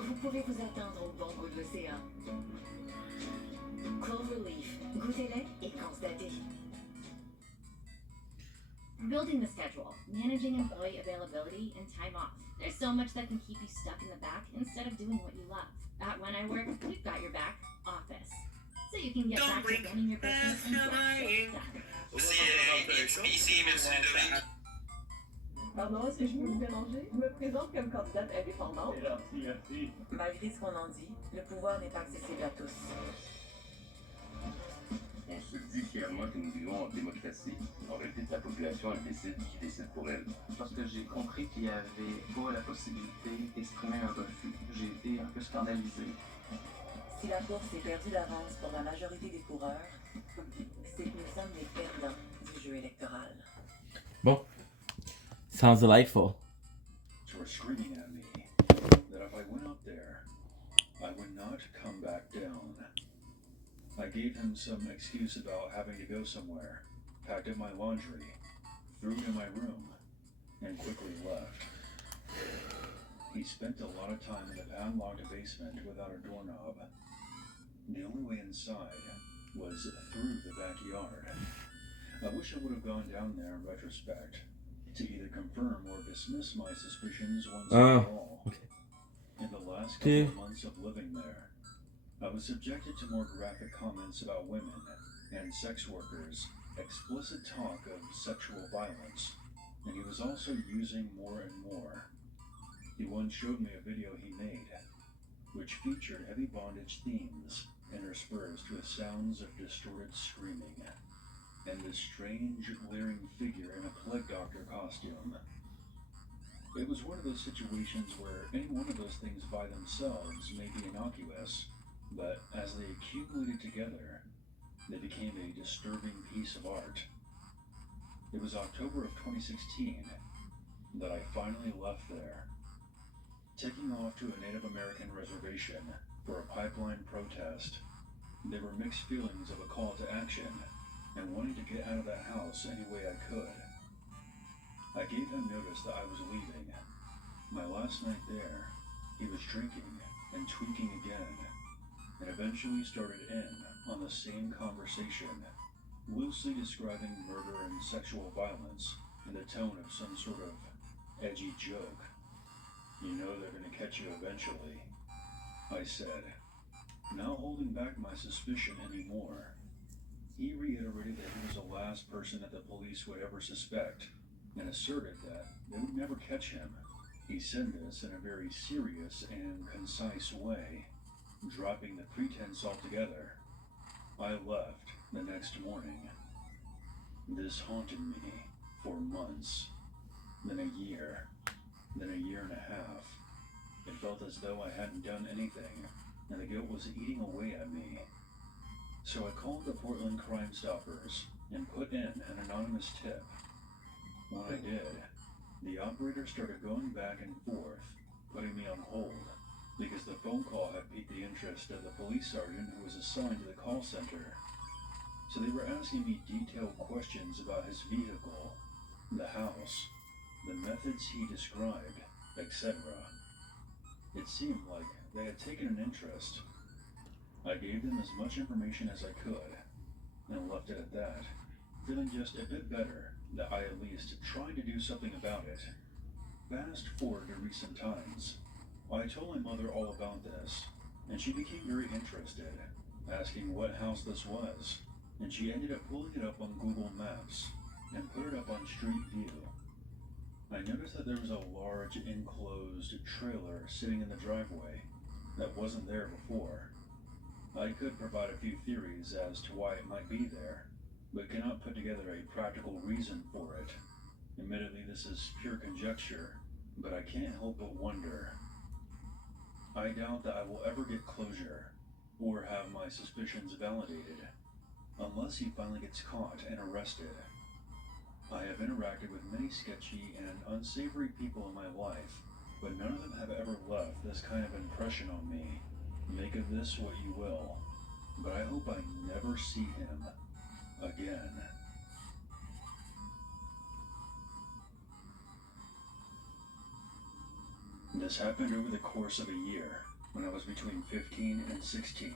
Vous pouvez vous attendre au bon goût de l'océan. Cloverleaf, goûtez-les et constatez. Building the schedule, managing employee availability, and time off. There's so much that can keep you stuck in the back instead of doing what you love. At When I Work, we've got your back, office. So you can get Don't back to blink. running your business and get shit done. Ici, merci Ludovic. Pardon, est-ce que je peux vous déranger? Je me présente comme candidate indépendante. Merci. Malgré ce qu'on en dit, le pouvoir n'est pas accessible à tous. On se dit fièrement que nous vivons en démocratie. En réalité, c'est la population qui décide pour elle. Lorsque j'ai compris qu'il y avait pas la possibilité d'exprimer un refus, j'ai été un peu scandalisé. Si la course est perdue d'avance pour la majorité des coureurs, c'est que nous sommes les perdants du jeu électoral. Sounds delightful. Were screaming at me that if I went up there, I would not come back down. I gave him some excuse about having to go somewhere, packed up my laundry, threw it in my room, and quickly left. He spent a lot of time in the padlocked basement without a doorknob. The only way inside was through the backyard. I wish I would have gone down there in retrospect to either confirm or dismiss my suspicions once and for all. In the last couple of months of living there, I was subjected to more graphic comments about women and sex workers, explicit talk of sexual violence, and he was also using more and more. He once showed me a video he made, which featured heavy bondage themes interspersed with sounds of distorted screaming, and this strange, leering figure in a plague doctor costume. It was one of those situations where any one of those things by themselves may be innocuous, but as they accumulated together, they became a disturbing piece of art. It was October of 2016 that I finally left there, taking off to a Native American reservation for a pipeline protest. There were mixed feelings of a call to action and wanting to get out of that house any way I could. I gave him notice that I was leaving. My last night there, he was drinking and tweaking again, and eventually started in on the same conversation, loosely describing murder and sexual violence in the tone of some sort of edgy joke. You know they're gonna catch you eventually, I said, not holding back my suspicion anymore. He reiterated that he was the last person that the police would ever suspect, and asserted that they would never catch him. He said this in a very serious and concise way, dropping the pretense altogether. I left the next morning. This haunted me for months, then a year, then a year and a half. It felt as though I hadn't done anything, and the guilt was eating away at me. So I called the Portland Crime Stoppers and put in an anonymous tip. When I did, the operator started going back and forth, putting me on hold, because the phone call had piqued the interest of the police sergeant who was assigned to the call center. So they were asking me detailed questions about his vehicle, the house, the methods he described, etc. It seemed like they had taken an interest. I gave them as much information as I could, and left it at that, feeling just a bit better that I at least tried to do something about it. Fast forward to recent times. I told my mother all about this, and she became very interested, asking what house this was, and she ended up pulling it up on Google Maps and put it up on Street View. I noticed that there was a large enclosed trailer sitting in the driveway that wasn't there before. I could provide a few theories as to why it might be there, but cannot put together a practical reason for it. Admittedly, this is pure conjecture, but I can't help but wonder. I doubt that I will ever get closure, or have my suspicions validated, unless he finally gets caught and arrested. I have interacted with many sketchy and unsavory people in my life, but none of them have ever left this kind of impression on me. Make of this what you will, but I hope I never see him again. This happened over the course of a year, when I was between 15 and 16.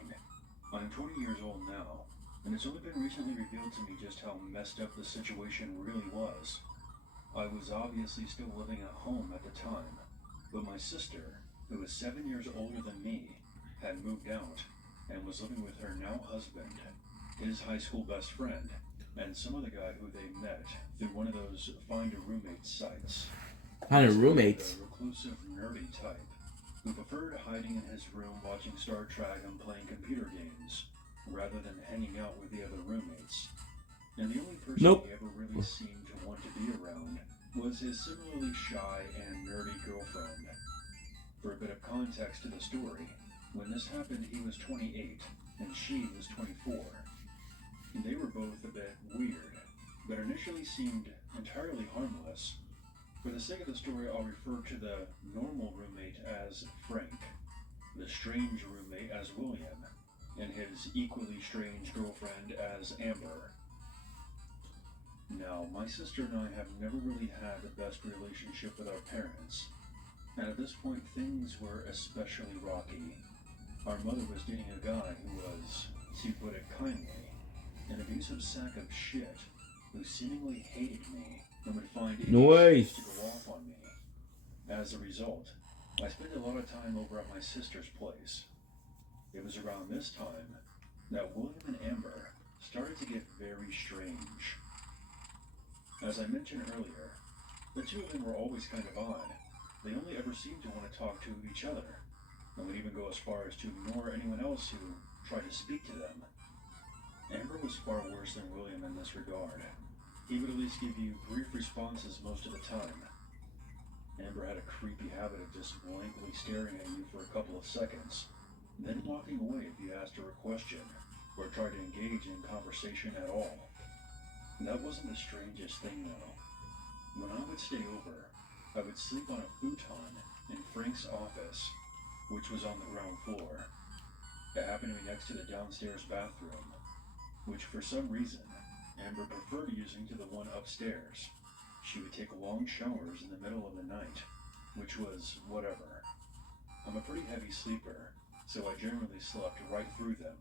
I'm 20 years old now, and it's only been recently revealed to me just how messed up the situation really was. I was obviously still living at home at the time, but my sister, who is 7 years older than me, had moved out and was living with her now husband, his high school best friend, and some other guy who they met through one of those find a roommate sites. Find a roommate. The reclusive, nerdy type who preferred hiding in his room watching Star Trek and playing computer games rather than hanging out with the other roommates. And the only person he ever really seemed to want to be around was his similarly shy and nerdy girlfriend. For a bit of context to the story, when this happened he was 28 and she was 24. They were both a bit weird, but initially seemed entirely harmless. For the sake of the story, I'll refer to the normal roommate as Frank, the strange roommate as William, and his equally strange girlfriend as Amber. Now, my sister and I have never really had the best relationship with our parents, and at this point things were especially rocky. Our mother was dating a guy who was, to put it kindly, an abusive sack of shit who seemingly hated me and would find Nice. to go off on me. As a result, I spent a lot of time over at my sister's place. It was around this time that William and Amber started to get very strange. As I mentioned earlier, the two of them were always kind of odd. They only ever seemed to want to talk to each other, and would even go as far as to ignore anyone else who tried to speak to them. Amber was far worse than William in this regard. He would at least give you brief responses most of the time. Amber had a creepy habit of just blankly staring at you for a couple of seconds, then walking away if you asked her a question, or tried to engage in conversation at all. That wasn't the strangest thing though. When I would stay over, I would sleep on a futon in Frank's office, which was on the ground floor. It happened to be next to the downstairs bathroom, which for some reason, Amber preferred using to the one upstairs. She would take long showers in the middle of the night, which was whatever. I'm a pretty heavy sleeper, so I generally slept right through them.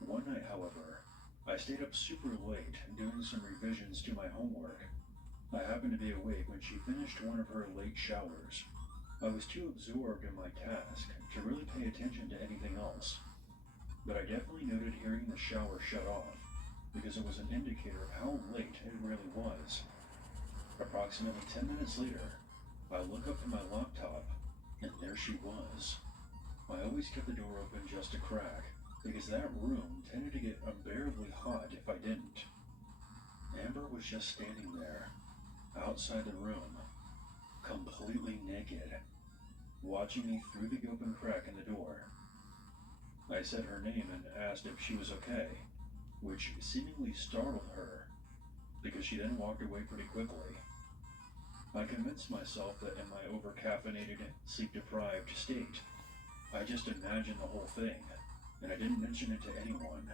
One night, however, I stayed up super late doing some revisions to my homework. I happened to be awake when she finished one of her late showers. I was too absorbed in my task to really pay attention to anything else, but I definitely noted hearing the shower shut off, because it was an indicator of how late it really was. Approximately 10 minutes later, I look up from my laptop, and there she was. I always kept the door open just a crack, because that room tended to get unbearably hot if I didn't. Amber was just standing there, outside the room, completely naked, watching me through the open crack in the door. I I said her name and asked if she was okay, which seemingly startled her, because she then walked away pretty quickly. I convinced myself that in my over-caffeinated, sleep-deprived state, I just imagined the whole thing, and I didn't mention it to anyone.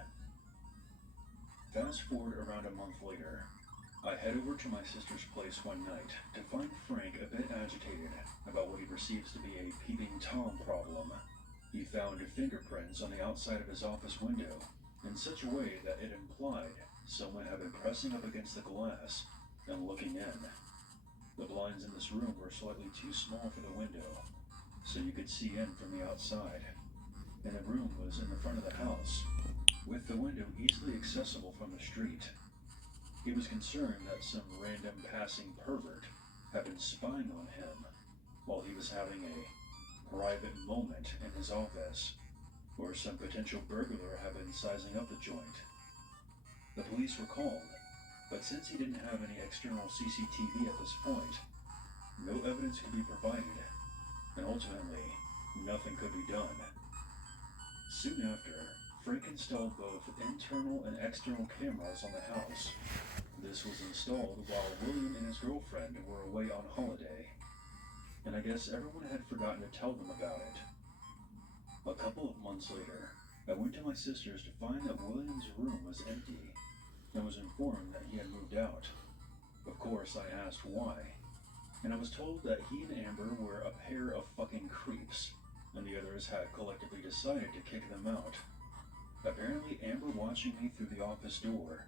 Fast forward around a month later, I head over to my sister's place one night to find Frank a bit agitated about what he perceives to be a peeping Tom problem. He found fingerprints on the outside of his office window in such a way that it implied someone had been pressing up against the glass and looking in. The blinds in this room were slightly too small for the window, so you could see in from the outside, and the room was in the front of the house, with the window easily accessible from the street. He was concerned that some random passing pervert had been spying on him while he was having a private moment in his office, or some potential burglar had been sizing up the joint. The police were called, but since he didn't have any external CCTV at this point, no evidence could be provided, and ultimately, nothing could be done. Soon after, Frank installed both internal and external cameras on the house. This was installed while William and his girlfriend were away on holiday, and I guess everyone had forgotten to tell them about it. A couple of months later, I went to my sister's to find that William's room was empty, and was informed that he had moved out. Of course, I asked why, and I was told that he and Amber were a pair of fucking creeps, and the others had collectively decided to kick them out. Apparently, Amber watching me through the office door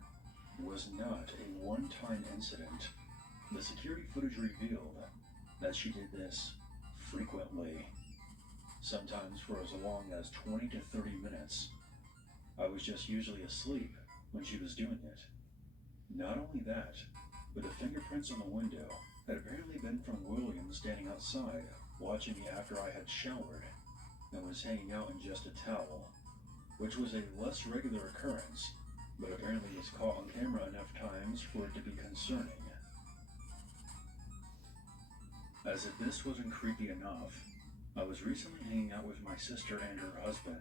was not a one-time incident. The security footage revealed that she did this frequently, sometimes for as long as 20 to 30 minutes. I was just usually asleep when she was doing it. Not only that, but the fingerprints on the window had apparently been from William standing outside watching me after I had showered and was hanging out in just a towel, which was a less regular occurrence, but apparently was caught on camera enough times for it to be concerning. As if this wasn't creepy enough, I was recently hanging out with my sister and her husband.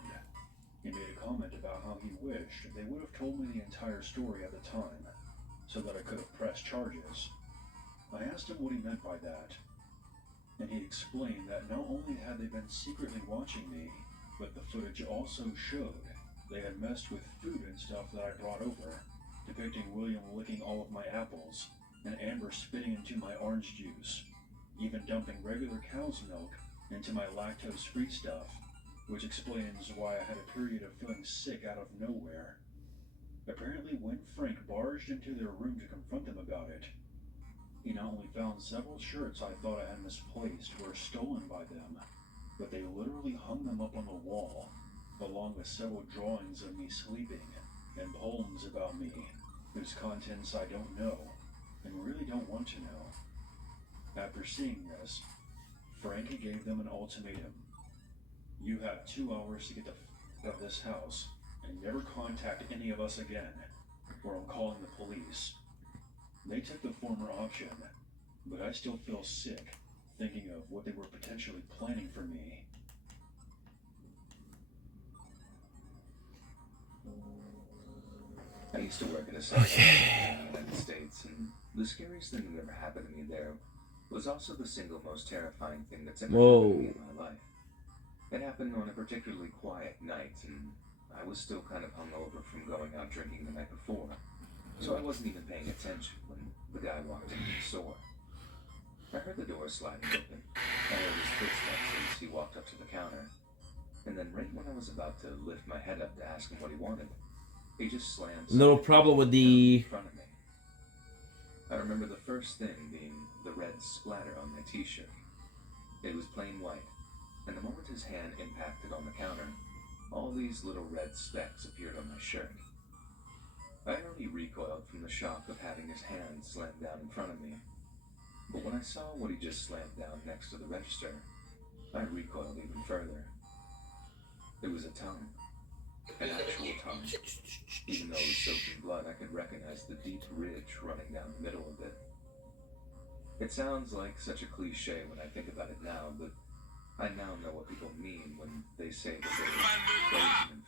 He made a comment about how he wished they would have told me the entire story at the time, so that I could have pressed charges. I asked him what he meant by that, and he explained that not only had they been secretly watching me, but the footage also showed they had messed with food and stuff that I brought over, depicting William licking all of my apples, and Amber spitting into my orange juice, even dumping regular cow's milk into my lactose-free stuff, which explains why I had a period of feeling sick out of nowhere. Apparently, when Frank barged into their room to confront them about it, he not only found several shirts I thought I had misplaced were stolen by them, but they literally hung them up on the wall, along with several drawings of me sleeping and poems about me, whose contents I don't know, and really don't want to know. After seeing this, Frank gave them an ultimatum. You have 2 hours to get the f out of this house and never contact any of us again, or I'm calling the police. They took the former option, but I still feel sick thinking of what they were potentially planning for me. I used to work in a center in the United States, and the scariest thing that ever happened to me there was also the single most terrifying thing that's ever happened to me in my life. It happened on a particularly quiet night, and I was still kind of hungover from going out drinking the night before, so I wasn't even paying attention when the guy walked into the store. I heard the door sliding open. I heard his footsteps as he walked up to the counter, and then right when I was about to lift my head up to ask him what he wanted, he just slammed no problem with the in front of me. I remember the first thing being the red splatter on my t-shirt. It was plain white, and the moment his hand impacted on the counter, all these little red specks appeared on my shirt. I already recoiled from the shock of having his hand slammed down in front of me, but when I saw what he just slammed down next to the register, I recoiled even further. It was a tongue. An actual tongue. Even though it was soaked in blood, I could recognize the deep ridge running down the middle of it. It sounds like such a cliche when I think about it now, but I now know what people mean when they say that they were frozen in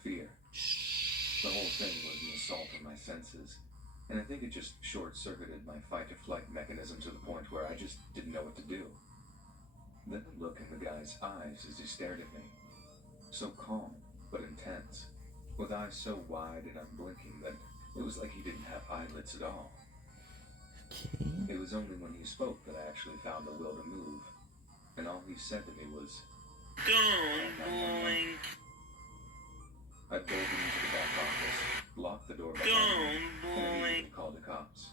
senses, and I think it just short-circuited my fight-or-flight mechanism to the point where I just didn't know what to do. Then the look in the guy's eyes as he stared at me. So calm, but intense, with eyes so wide and unblinking that it was like he didn't have eyelids at all. Okay. It was only when he spoke that I actually found the will to move, and all he said to me was, Don't blink. I bolted into the back office, locked the door behind me, and immediately called the cops.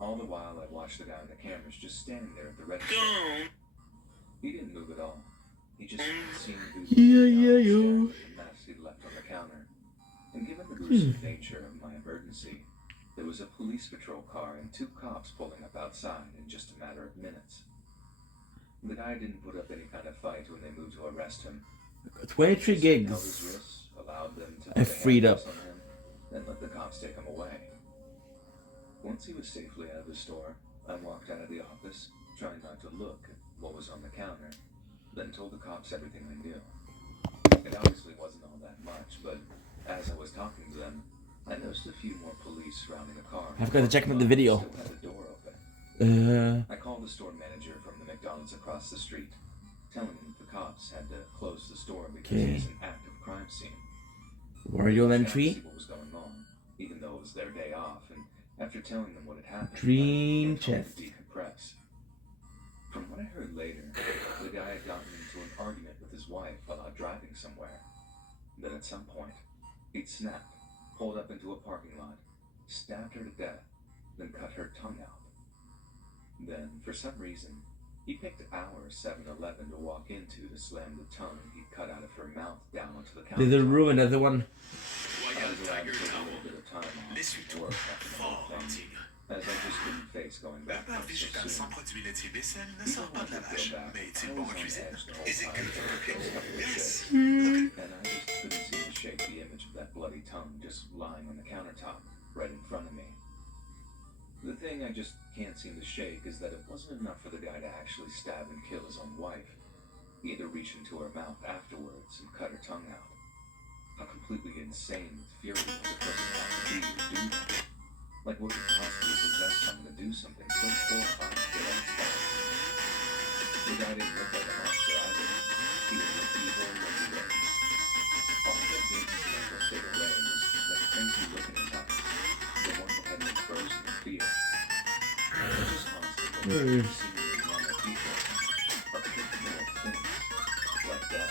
All the while I watched the guy on the cameras just standing there at the register. He didn't move at all. He just seemed to staring at the mess he'd left on the counter. And given the gruesome nature of my emergency, there was a police patrol car and 2 cops pulling up outside in just a matter of minutes. The guy didn't put up any kind of fight when they moved to arrest him. 23 Held his gigs. wrists, allowed them to I put the freed up. handcuffs on him, then let the cops take him away. Once he was safely out of the store, I walked out of the office, trying not to look at what was on the counter, then told the cops everything I knew. It obviously wasn't all that much, but as I was talking to them, I noticed a few more police surrounding the car. I forgot to check out the video. Still had the door open. I called the store manager from the McDonald's across the street, telling him the cops had to close the store because it was an active crime scene. Wario They Land asked me 3. what was going on, even though it was their day off, and after telling them what had happened, Dream I told them chest. to decompress. From what I heard later, the guy had gotten into an argument with his wife while out driving somewhere. Then at some point, he'd snapped, pulled up into a parking lot, stabbed her to death, then cut her tongue out. Then, for some reason, he picked our 7-Eleven to walk into to slam the tongue he'd cut out of her mouth down onto the counter. Did they ruin another one? I was allowed to take a little bit of time off work after the whole thing, as I just couldn't face going back home so soon. sans produits laitiers Bessel ne Even sort pas when de I la did go vache, back, mais I est-il was bon on en cuisine? edge the whole Is it time good for for cooking? the first couple of Yes. days. And I just couldn't seem to shake the image of that bloody tongue just lying on the countertop right in front of me. The thing I just can't seem to shake is that it wasn't enough for the guy to actually stab and kill his own wife. He had to reach into her mouth afterwards and cut her tongue out. How completely insane with fury does a person have to be to do that? Like what could possibly possess someone to do something so horrifying to get on the spot? The guy didn't look like a monster either. He didn't look evil or deranged. All that made his mental state away was that crazy look in his eyes, the one that had me frozen in fear. It's just possible that seemingly normal people are capable of things like that.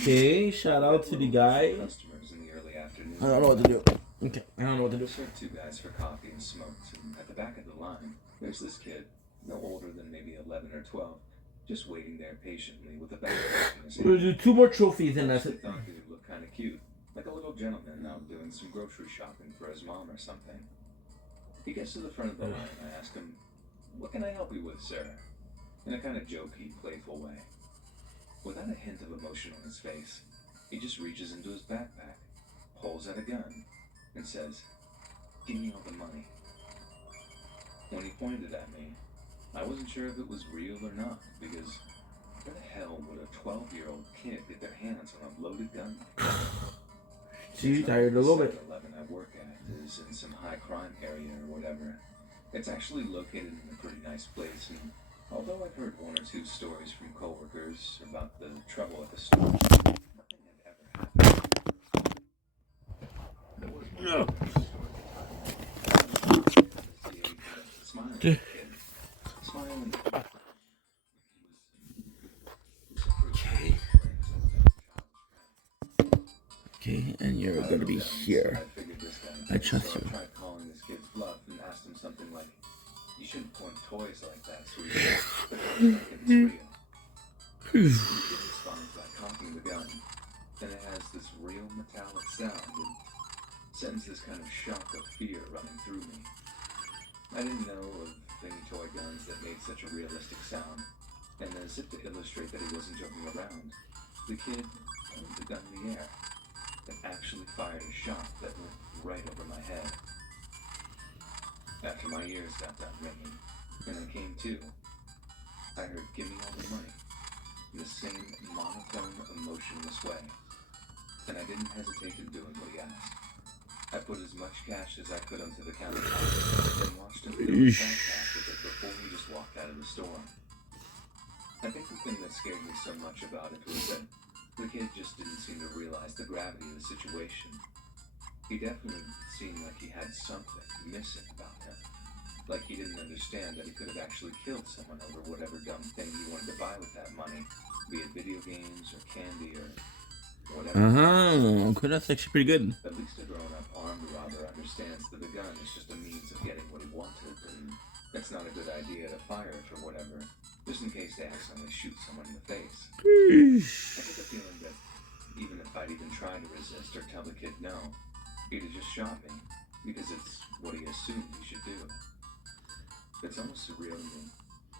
Okay, shout out to the guy. Customers in the early afternoon. I don't know what to do. Okay, I don't know what to do. I served 2 guys for coffee and smoked, and at the back of the line, there's this kid, no older than maybe 11 or 12, just waiting there patiently with a backpack in his We'll hand. do 2 more trophies and I that's actually it. thought he would look kind of cute, like a little gentleman out doing some grocery shopping for his mom or something. He gets to the front of the line, and I ask him, "What can I help you with, sir?" In a kind of jokey, playful way. Without a hint of emotion on his face, he just reaches into his backpack, pulls out a gun, and says, "Give me all the money." When he pointed it at me, I wasn't sure if it was real or not, because where the hell would a 12-year-old kid get their hands on a loaded gun like that? She tired a little bit. 7-Eleven I work at is in some high crime area or whatever. It's actually located in a pretty nice place, and although I've heard 1 or 2 stories from coworkers about the trouble at the store, nothing had ever happened. There was one smiling kid. Smiling. Okay, and you're gonna be here. I trust you. I tried calling this kid's bluff and asked him something like, "You shouldn't point toys like that, sweetie." But I don't think it's real. The kid responds by cocking the gun, and it has this real metallic sound and sends this kind of shock of fear running through me. I didn't know of any toy guns that made such a realistic sound, and as if to illustrate that he wasn't joking around, the kid pointed the gun in the air and actually fired a shot that went right over my head. After my ears got done ringing, and I came to, I heard, "Give me all the money," in the same monotone, emotionless way. And I didn't hesitate in doing what he asked. I put as much cash as I could onto the countertop, and watched him fill his backpack with it before he just walked out of the store. I think the thing that scared me so much about it was that the kid just didn't seem to realize the gravity of the situation. He definitely seemed like he had something missing about him. Like he didn't understand that he could have actually killed someone over whatever dumb thing he wanted to buy with that money, be it video games or candy or whatever. Okay, that's actually pretty good. At least a grown-up armed robber understands that the gun is just a means of getting what he wanted, and it's not a good idea to fire it or whatever, just in case they accidentally shoot someone in the face. I get the feeling that even if I'd even tried to resist or tell the kid no, he'd have just shot me, because it's what he assumed he should do. It's almost surreal to me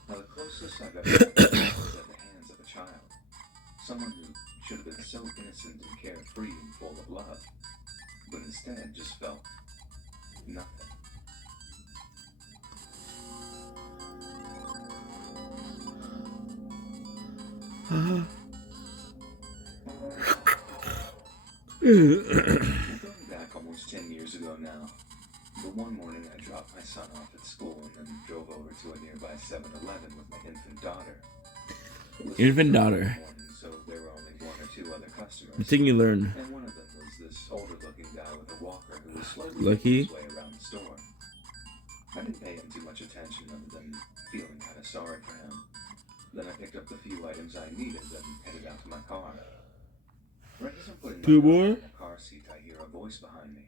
how the closest I've ever been was at the hands of a child. Someone who should have been so innocent and carefree and full of love, but instead just felt nothing. Going back almost 10 years ago now, but one morning I dropped my son off at school and then drove over to a nearby 7-Eleven with my infant daughter. Infant daughter. Morning, so there were only one or two other customers. The thing you learn. And one of them was this older-looking guy with a walker who was slowly Lucky. making his way around the store. I didn't pay him too much attention other than feeling kind of sorry for him. Then I picked up the few items I needed and headed out to my car. Right as I'm putting my daughter in the car seat, I hear a voice behind me.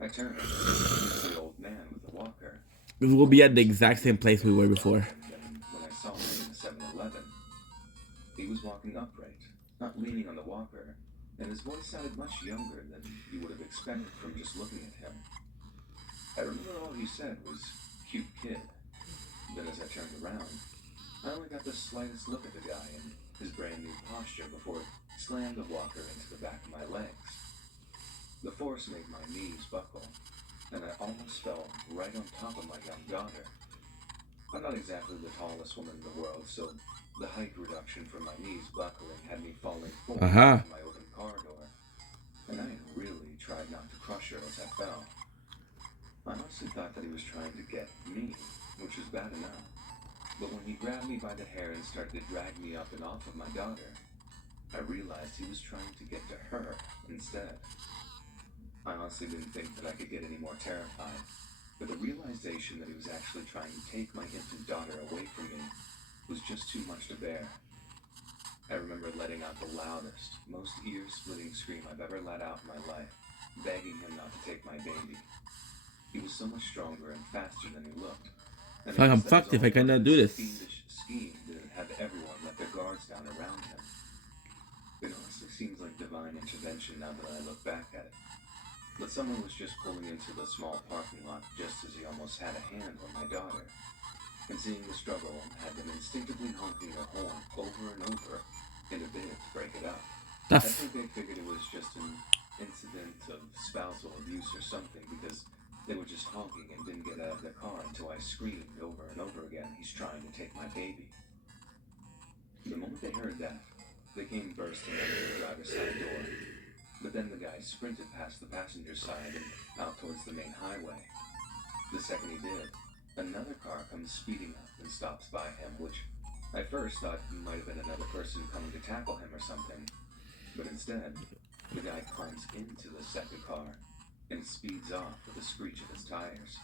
I turned and it's the old man with the walker. We will be at the exact same place we were before. And when I saw him in the 7-Eleven, he was walking upright, not leaning on the walker, and his voice sounded much younger than you would have expected from just looking at him. I remember all he said was, "Cute kid." Then as I turned around, I only got the slightest look at the guy and his brand new posture before it slammed the walker into the back of my legs. The force made my knees buckle, and I almost fell right on top of my young daughter. I'm not exactly the tallest woman in the world, so the height reduction from my knees buckling had me falling forward in my open car door, and I had really tried not to crush her as I fell. I honestly thought that he was trying to get me, which was bad enough. But when he grabbed me by the hair and started to drag me up and off of my daughter, I realized he was trying to get to her instead. I honestly didn't think that I could get any more terrified, but the realization that he was actually trying to take my infant daughter away from me was just too much to bear. I remember letting out the loudest, most ear-splitting scream I've ever let out in my life, begging him not to take my baby. He was so much stronger and faster than he looked. Fuck, I'm fucked if I cannot do this. Fiendish scheme that had everyone let their guards down around him. It honestly seems like divine intervention now that I look back at it. But someone was just pulling into the small parking lot just as he almost had a hand on my daughter. And seeing the struggle had them instinctively honking their horn over and over in a bid to break it up. I think they figured it was just an incident of spousal abuse or something because they were just honking and didn't get out of their car until I screamed over and over again, "He's trying to take my baby." The moment they heard that, they came bursting out of the driver's side door. But then the guy sprinted past the passenger side and out towards the main highway. The second he did, another car comes speeding up and stops by him, which I first thought might have been another person coming to tackle him or something. But instead, the guy climbs into the second car and speeds off with a screech of his tires.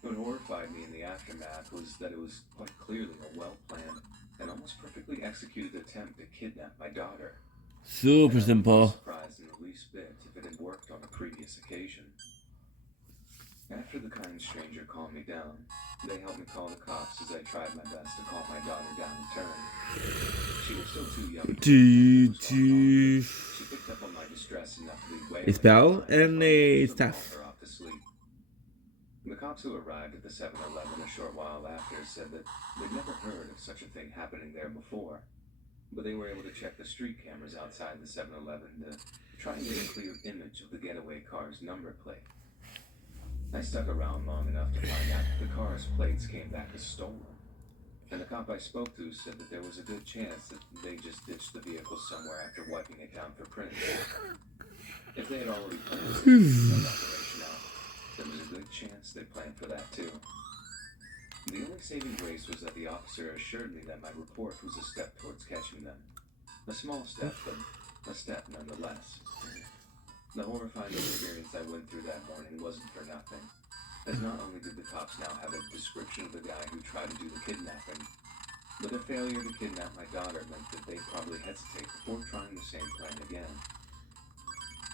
What horrified me in the aftermath was that it was quite clearly a well-planned and almost perfectly executed attempt to kidnap my daughter. Super simple. I wasn't surprised in the least bit if it had worked on a previous occasion. After the kind stranger calmed me down, they helped me call the cops as I tried my best to calm my daughter down in turn. She was still too young. She picked up on my distress enough to be wailing. A spell and a staff. Her off to sleep. The cops who arrived at the 7-Eleven a short while after said that they'd never heard of such a thing happening there before, but they were able to check the street cameras outside the 7-Eleven to try and get a clear image of the getaway car's number plate. I stuck around long enough to find out the car's plates came back as stolen. And the cop I spoke to said that there was a good chance that they just ditched the vehicle somewhere after wiping it down for prints. If they had already planned to take the operation out, there was a good chance they planned for that too. The only saving grace was that the officer assured me that my report was a step towards catching them. A small step, but a step nonetheless. The horrifying experience I went through that morning wasn't for nothing, as not only did the cops now have a description of the guy who tried to do the kidnapping, but their failure to kidnap my daughter meant that they'd probably hesitate before trying the same plan again.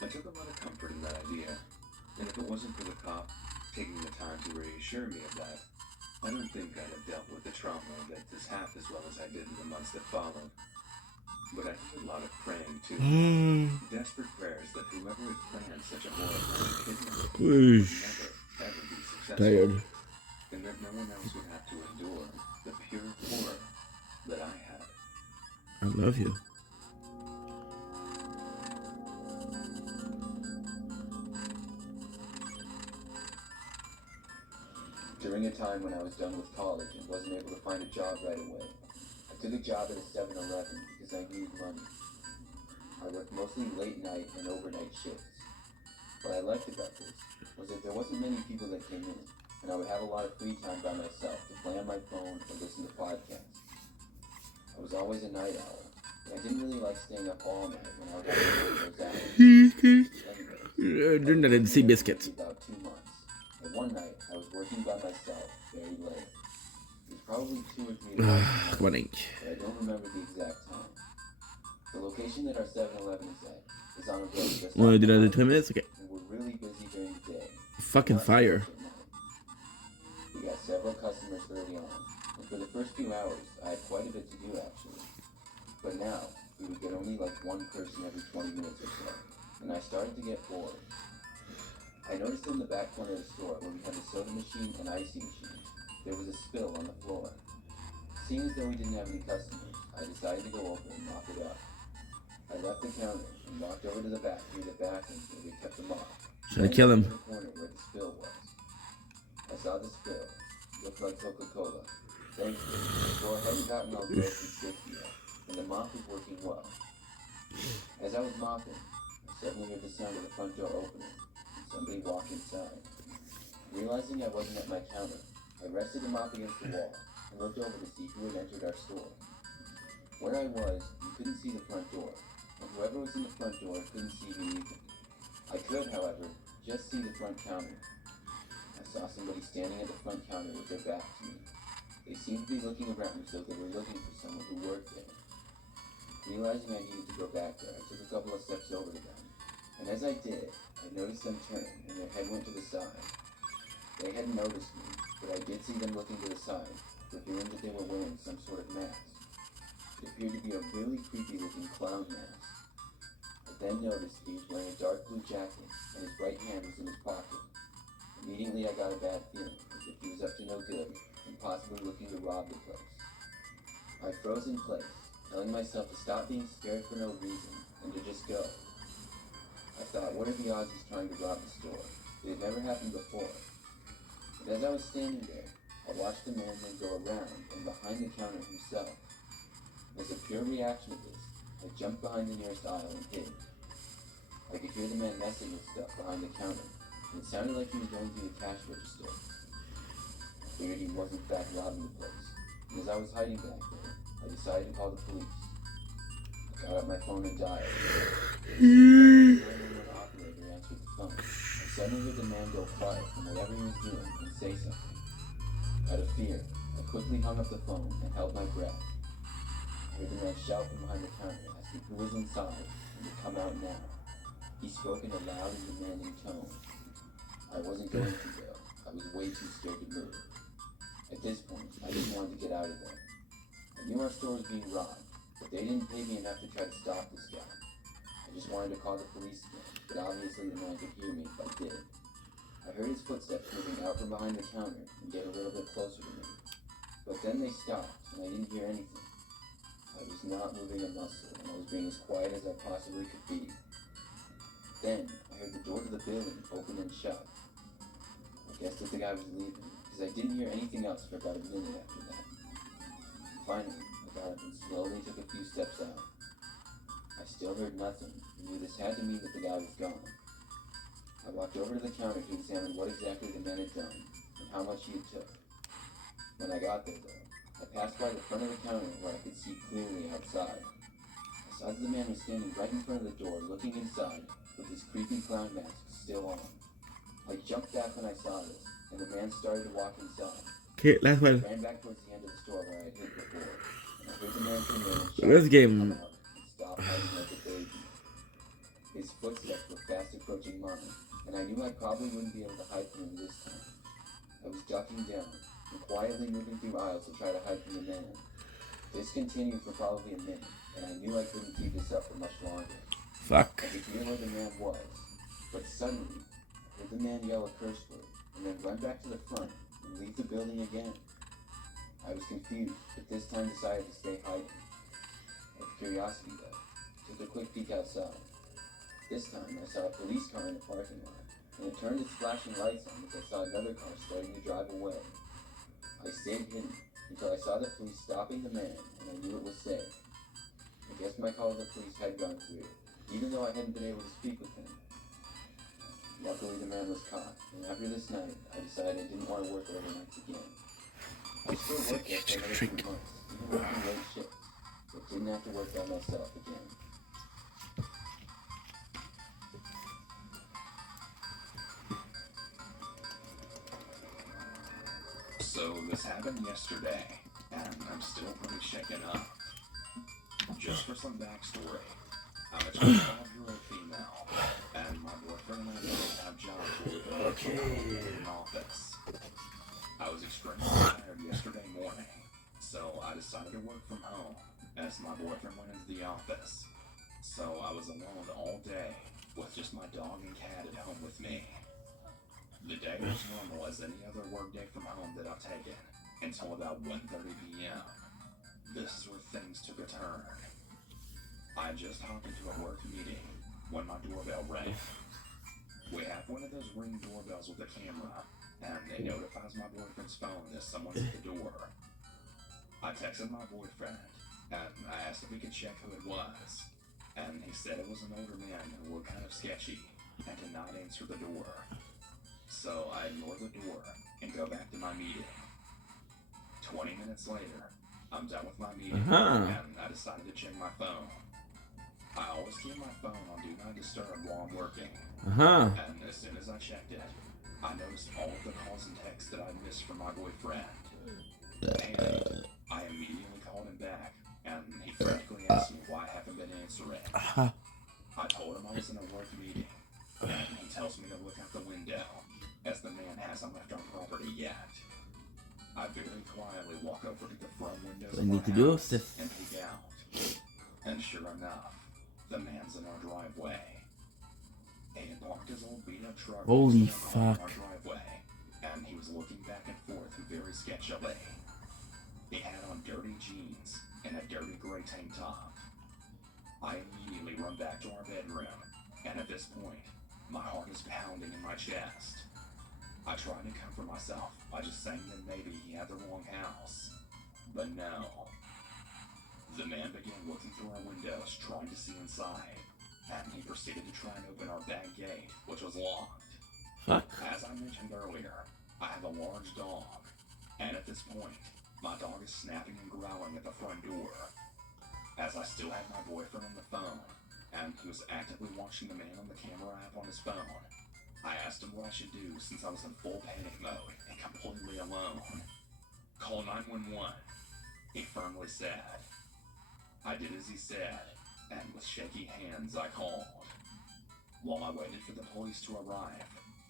I took a lot of comfort in that idea, and if it wasn't for the cop taking the time to reassure me of that, I don't think I'd have dealt with the trauma that is half as well as I did in the months that followed. But I did a lot of praying too. Desperate prayers that whoever had planned such a horrifying kidnapping would never, ever be successful. Tired. And that no one else would have to endure the pure horror that I had. I love you. During a time when I was done with college and wasn't able to find a job right away, I took a job at a 7-Eleven because I needed money. I worked mostly late night and overnight shifts. What I liked about this was that there wasn't many people that came in, and I would have a lot of free time by myself to play on my phone or listen to podcasts. I was always a night owl, and I didn't really like staying up all night when I would have to work those hours. Didn't I see biscuits? About 2 months. And one night, I was working by myself very late. It was probably 2 or 3 o'clock, What ain't? but I don't remember the exact time. The location that our 7-Eleven is at is on a road just Well, did I do outside, 10 minutes? Okay. and we're really busy during the day. Fucking Not so fire. much at night. We got several customers early on, and for the first few hours, I had quite a bit to do actually. But now, we would get only like one person every 20 minutes or so, and I started to get bored. I noticed in the back corner of the store where we had the soda machine and icing machine, there was a spill on the floor. Seeing as though we didn't have any customers, I decided to go over and mop it up. I left the counter and walked over to the back through the bathroom where we kept the mop. Should I kill him? To the corner where the spill was. I saw the spill. Looked like Coca-Cola. Thankfully, the floor hadn't gotten all gross and sticky yet, and the mop was working well. As I was mopping, I suddenly heard the sound of the front door opening, and somebody walk inside. Realizing I wasn't at my counter, I rested the mop against the wall and looked over to see who had entered our store. Where I was, you couldn't see the front door, and whoever was in the front door couldn't see me either. I could, however, just see the front counter. I saw somebody standing at the front counter with their back to me. They seemed to be looking around as though they were looking for someone who worked there. Realizing I needed to go back there, I took a couple of steps over to them, and as I did, I noticed them turn, and their head went to the side. They hadn't noticed me, but I did see them looking to the side, revealing that they were wearing some sort of mask. It appeared to be a really creepy-looking clown mask. I then noticed he was wearing a dark blue jacket, and his right hand was in his pocket. Immediately I got a bad feeling, as if he was up to no good, and possibly looking to rob the place. I froze in place, telling myself to stop being scared for no reason, and to just go. I thought, what are the odds he's trying to rob the store? It had never happened before. But as I was standing there, I watched the man then go around and behind the counter himself. As a pure reaction to this, I jumped behind the nearest aisle and hid. I could hear the man messing with stuff behind the counter, and it sounded like he was going through the cash register. I figured he was in fact robbing the place, and as I was hiding back there, I decided to call the police. I got out my phone and dialed. The 911 operator answered the phone. I suddenly heard the man go quiet from whatever he was doing and say something. Out of fear, I quickly hung up the phone and held my breath. I heard the man shout from behind the counter, asking who was inside and to come out now. He spoke in a loud and demanding tone. I wasn't going to go. I was way too scared to move. At this point, I just wanted to get out of there. I knew our store was being robbed, but they didn't pay me enough to try to stop this guy. I just wanted to call the police again, but obviously the man could hear me if I did. I heard his footsteps moving out from behind the counter and get a little bit closer to me. But then they stopped, and I didn't hear anything. I was not moving a muscle, and I was being as quiet as I possibly could be. Then, I heard the door to the building open and shut. I guessed that the guy was leaving, because I didn't hear anything else for about a minute after that. Finally, I got up and slowly took a few steps out. I still heard nothing, and knew this had to mean that the guy was gone. I walked over to the counter to examine what exactly the man had done, and how much he had took. When I got there, though, I passed by the front of the counter where I could see clearly outside. I saw that the man was standing right in front of the door, looking inside, with his creepy clown mask still on. I jumped back when I saw this, and the man started to walk inside. Okay, last I one. ran back towards the end of the store where I had hid before, and I heard the man come in and So this game, come out and stop hiding like a baby. His footsteps were fast approaching mine, and I knew I probably wouldn't be able to hide from him this time. I was ducking down and quietly moving through aisles to try to hide from the man. This continued for probably a minute, and I knew I couldn't keep this up for much longer. fuck. I could hear where the man was, but suddenly, I heard the man yell a curse word, and then run back to the front and leave the building again. I was confused, but this time decided to stay hiding. Out of curiosity, though, took a quick peek outside. This time, I saw a police car in the parking lot, and it turned its flashing lights on as I saw another car starting to drive away. I stayed hidden until I saw the police stopping the man, and I knew it was safe. I guess my call to the police had gone through, even though I hadn't been able to speak with him. Luckily, the man was caught, and after this night, I decided I didn't want to work overnights again. I still worked there for another 2 months, even working late shifts, but didn't have to work by myself again. So this happened yesterday, and I'm still pretty shaken up. Just for some backstory, I'm a 25-year-old female, and my boyfriend and I both have jobs where we can work from home in an office. I was extremely tired yesterday morning, so I decided to work from home as my boyfriend went into the office. So I was alone all day with just my dog and cat at home with me. The day was normal as any other work day from home that I've taken, until about 1:30 p.m. This is where things took a turn. I had just hopped into a work meeting when my doorbell rang. We have one of those ring doorbells with a camera, and it notifies my boyfriend's phone that someone's at the door. I texted my boyfriend, and I asked if he could check who it was, and he said it was an older man who looked kind of sketchy and did not answer the door. So I ignore the door and go back to my meeting. 20 minutes later, I'm done with my meeting, and I decided to check my phone. I always keep my phone on Do Not Disturb while I'm working. And as soon as I checked it, I noticed all of the calls and texts that I missed from my boyfriend. And I immediately called him back, and he frantically asked me why I haven't been answering. I told him I was in a work meeting, and he tells me to look out the window, as the man hasn't left our property yet. I very quietly walk over to the front windows of our house and peek out. And sure enough, the man's in our driveway. He had parked his old beat-up truck Holy in fuck. our driveway, and he was looking back and forth very sketchily. He had on dirty jeans and a dirty gray tank top. I immediately run back to our bedroom, and at this point, my heart is pounding in my chest. I tried to comfort myself by just saying that maybe he had the wrong house. But no. The man began looking through our windows, trying to see inside, and he proceeded to try and open our back gate, which was locked. As I mentioned earlier, I have a large dog, and at this point, my dog is snapping and growling at the front door. As I still had my boyfriend on the phone, and he was actively watching the man on the camera app on his phone, I asked him what I should do since I was in full panic mode and completely alone. Call 911, he firmly said. I did as he said, and with shaky hands I called. While I waited for the police to arrive,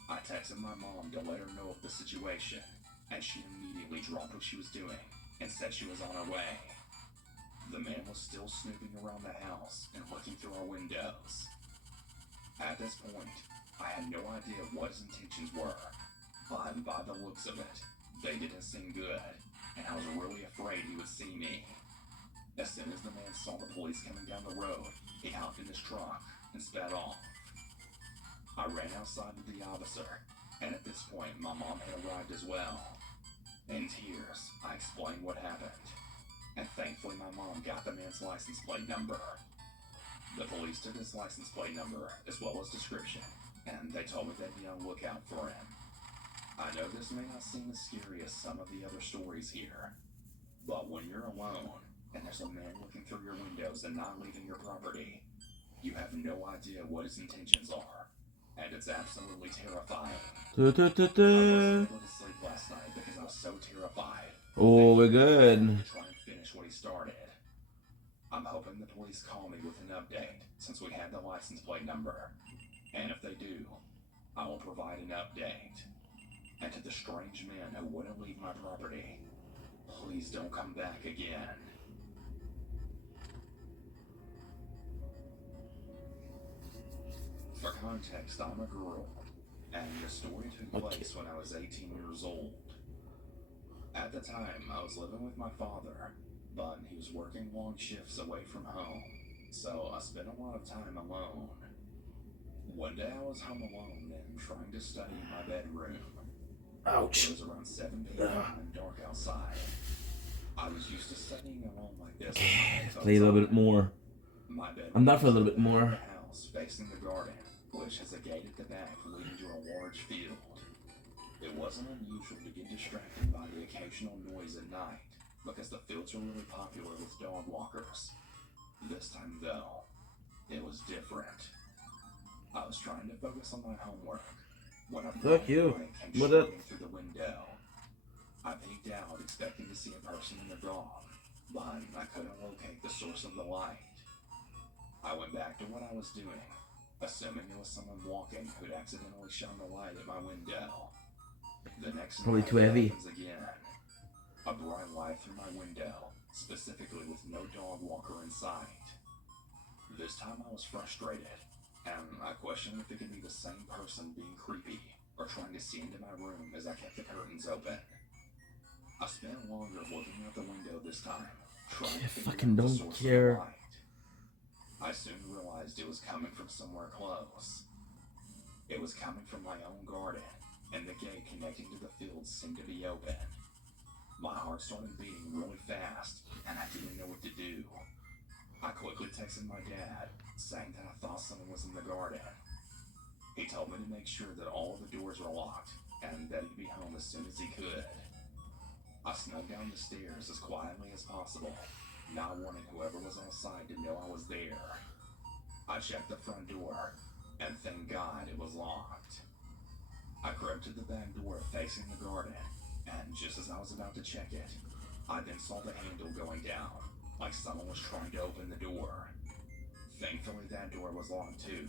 I texted my mom to let her know of the situation, and she immediately dropped what she was doing and said she was on her way. The man was still snooping around the house and looking through our windows. At this point, I had no idea what his intentions were, but by the looks of it, they didn't seem good, and I was really afraid he would see me. As soon as the man saw the police coming down the road, he hopped in his truck and sped off. I ran outside with the officer, And at this point, my mom had arrived as well. In tears, I explained what happened. And thankfully, my mom got the man's license plate number. The police took his license plate number, as well as description, and they told me they'd be on the lookout for him. I know this may not seem as scary as some of the other stories here, but when you're alone, and there's a man looking through your windows and not leaving your property, you have no idea what his intentions are, and it's absolutely terrifying. I wasn't able to sleep last night because I was so terrified. Oh, we're good. To try and finish what he started. I'm hoping the police call me with an update, since we have the license plate number. And if they do, I will provide an update. And to the strange man who wouldn't leave my property, please don't come back again. For context, I'm a girl, and the story took place when I was 18 years old. At the time, I was living with my father, but he was working long shifts away from home, so I spent a lot of time alone. One day I was home alone and trying to study in my bedroom. Ouch. It was around 7 p.m. and dark outside. I was used to studying alone like this. Play a little bit more. My bedroom I'm not for a little bit was more. in the house facing the garden, which has a gate at the back leading to a large field. It wasn't unusual to get distracted by the occasional noise at night, because the fields are really popular with dog walkers. This time, though, it was different. I was trying to focus on my homework when a Fuck you. light came What up? shining through the window. I peeked out, expecting to see a person in the dark, but I couldn't locate the source of the light. I went back to what I was doing, assuming it was someone walking who'd accidentally shone the light at my window. The next Probably night too it heavy. happens again. A bright light through my window, specifically with no dog walker in sight. This time I was frustrated, and I questioned if it could be the same person being creepy or trying to see into my room as I kept the curtains open. I spent longer looking out the window this time, trying to figure fucking out the don't source care. of the light. I soon realized it was coming from somewhere close. It was coming from my own garden, and the gate connecting to the fields seemed to be open. My heart started beating really fast, and I didn't know what to do. I quickly texted my dad, saying that I thought someone was in the garden. He told me to make sure that all of the doors were locked, and that he'd be home as soon as he could. I snuck down the stairs as quietly as possible, not wanting whoever was outside to know I was there. I checked the front door, and thank God it was locked. I crept to the back door facing the garden, and just as I was about to check it, I then saw the handle going down, like someone was trying to open the door. Thankfully that door was locked too,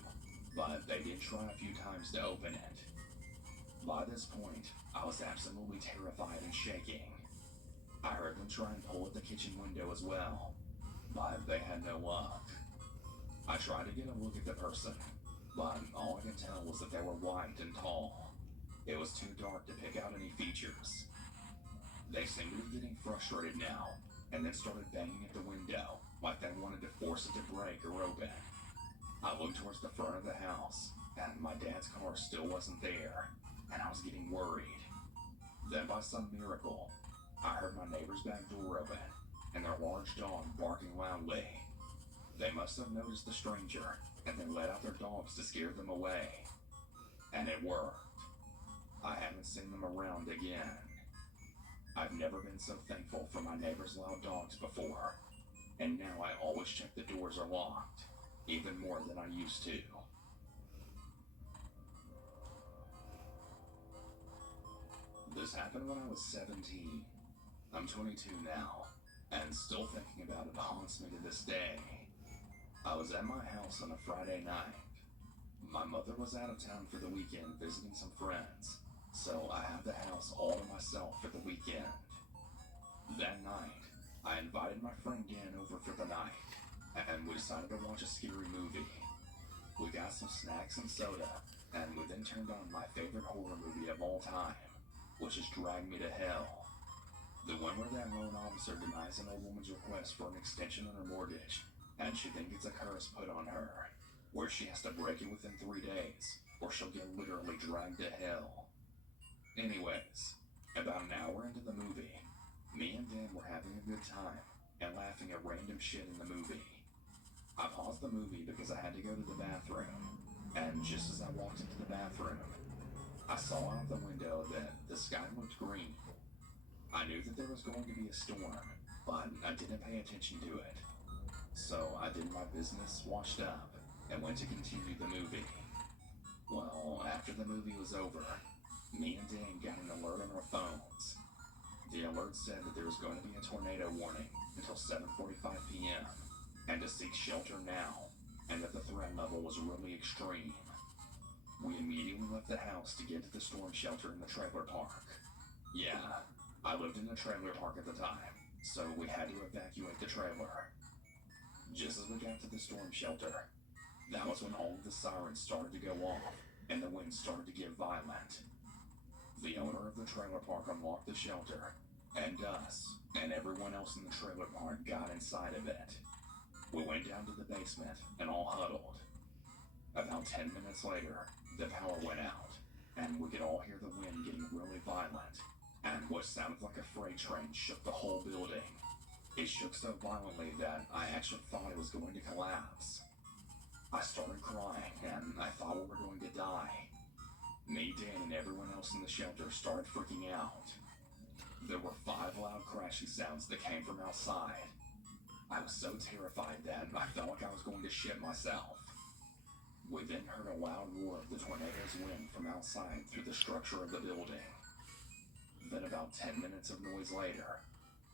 but they did try a few times to open it. By this point, I was absolutely terrified and shaking. I heard them try and pull at the kitchen window as well, but they had no luck. I tried to get a look at the person, but all I could tell was that they were white and tall. It was too dark to pick out any features. They seemed to be getting frustrated now, and then started banging at the window, like they wanted to force it to break or open. I looked towards the front of the house, and my dad's car still wasn't there, and I was getting worried. Then by some miracle, I heard my neighbor's back door open, and their large dog barking loudly. They must have noticed the stranger, and then let out their dogs to scare them away. And it worked. I haven't seen them around again. I've never been so thankful for my neighbor's loud dogs before, and now I always check the doors are locked, even more than I used to. This happened when I was 17. I'm 22 now, and still thinking about it haunts me to this day. I was at my house on a Friday night. My mother was out of town for the weekend visiting some friends, so I had the house all to myself for the weekend. That night, I invited my friend Dan over for the night, and we decided to watch a scary movie. We got some snacks and soda, and we then turned on my favorite horror movie of all time, which is Drag Me to Hell. The one where that loan officer denies an old woman's request for an extension on her mortgage, and she then gets a curse put on her, where she has to break it within 3 days, or she'll get literally dragged to hell. Anyways, about an hour into the movie, me and Dan were having a good time and laughing at random shit in the movie. I paused the movie because I had to go to the bathroom, and just as I walked into the bathroom, I saw out the window that the sky looked green. I knew that there was going to be a storm, but I didn't pay attention to it. So I did my business, washed up, and went to continue the movie. Well, after the movie was over, me and Dan got an alert on our phones. The alert said that there was going to be a tornado warning until 7:45 p.m. and to seek shelter now, and that the threat level was really extreme. We immediately left the house to get to the storm shelter in the trailer park. Yeah, I lived in the trailer park at the time, so we had to evacuate the trailer. Just as we got to the storm shelter, that was when all of the sirens started to go off and the wind started to get violent. The owner of the trailer park unlocked the shelter, and us and everyone else in the trailer park got inside of it. We went down to the basement and all huddled. About 10 minutes later, the power went out, and we could all hear the wind getting really violent, and what sounded like a freight train shook the whole building. It shook so violently that I actually thought it was going to collapse. I started crying, and I thought we were going to die. Me, Dan, and everyone else in the shelter started freaking out. There were 5 loud crashing sounds that came from outside. I was so terrified that I felt like I was going to shit myself. We then heard a loud roar of the tornado's wind from outside through the structure of the building. Then about 10 minutes of noise later,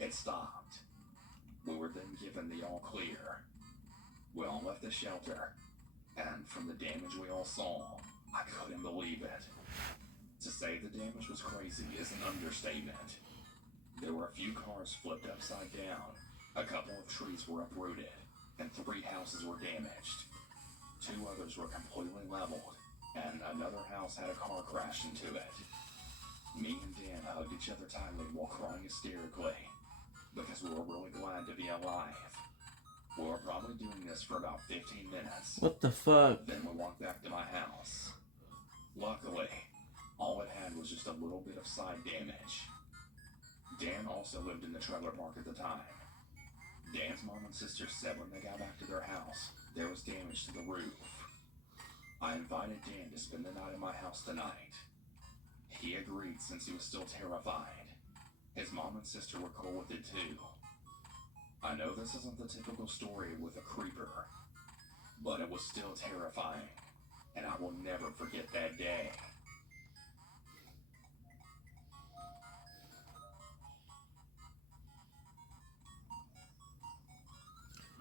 it stopped. We were then given the all clear. We all left the shelter, and from the damage we all saw, I couldn't believe it. To say the damage was crazy is an understatement. There were a few cars flipped upside down, a couple of trees were uprooted, and 3 houses were damaged. 2 others were completely leveled, and another house had a car crash into it. Me and Dan hugged each other tightly while crying hysterically, because we were really glad to be alive. We were probably doing this for about 15 minutes. What the fuck? Then we walked back to my house. Luckily, all it had was just a little bit of side damage. Dan also lived in the trailer park at the time. Dan's mom and sister said when they got back to their house, there was damage to the roof. I invited Dan to spend the night at my house tonight. He agreed since he was still terrified. His mom and sister were cool with it too. I know this isn't the typical story with a creeper, but it was still terrifying, and I will never forget that day.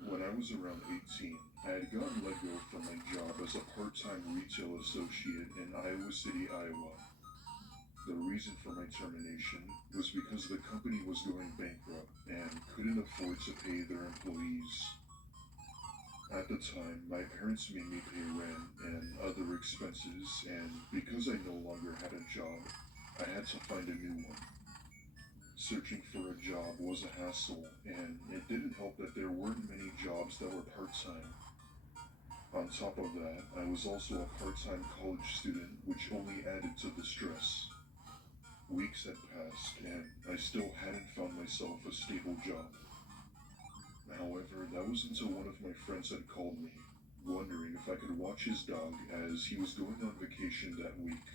When I was around 18, I had gotten let go from my job as a part-time retail associate in Iowa City, Iowa. The reason for my termination was because the company was going bankrupt and couldn't afford to pay their employees. At the time, my parents made me pay rent and other expenses, and because I no longer had a job, I had to find a new one. Searching for a job was a hassle, and it didn't help that there weren't many jobs that were part-time. On top of that, I was also a part-time college student, which only added to the stress. Weeks had passed, and I still hadn't found myself a stable job. However, that was until one of my friends had called me, wondering if I could watch his dog as he was going on vacation that week.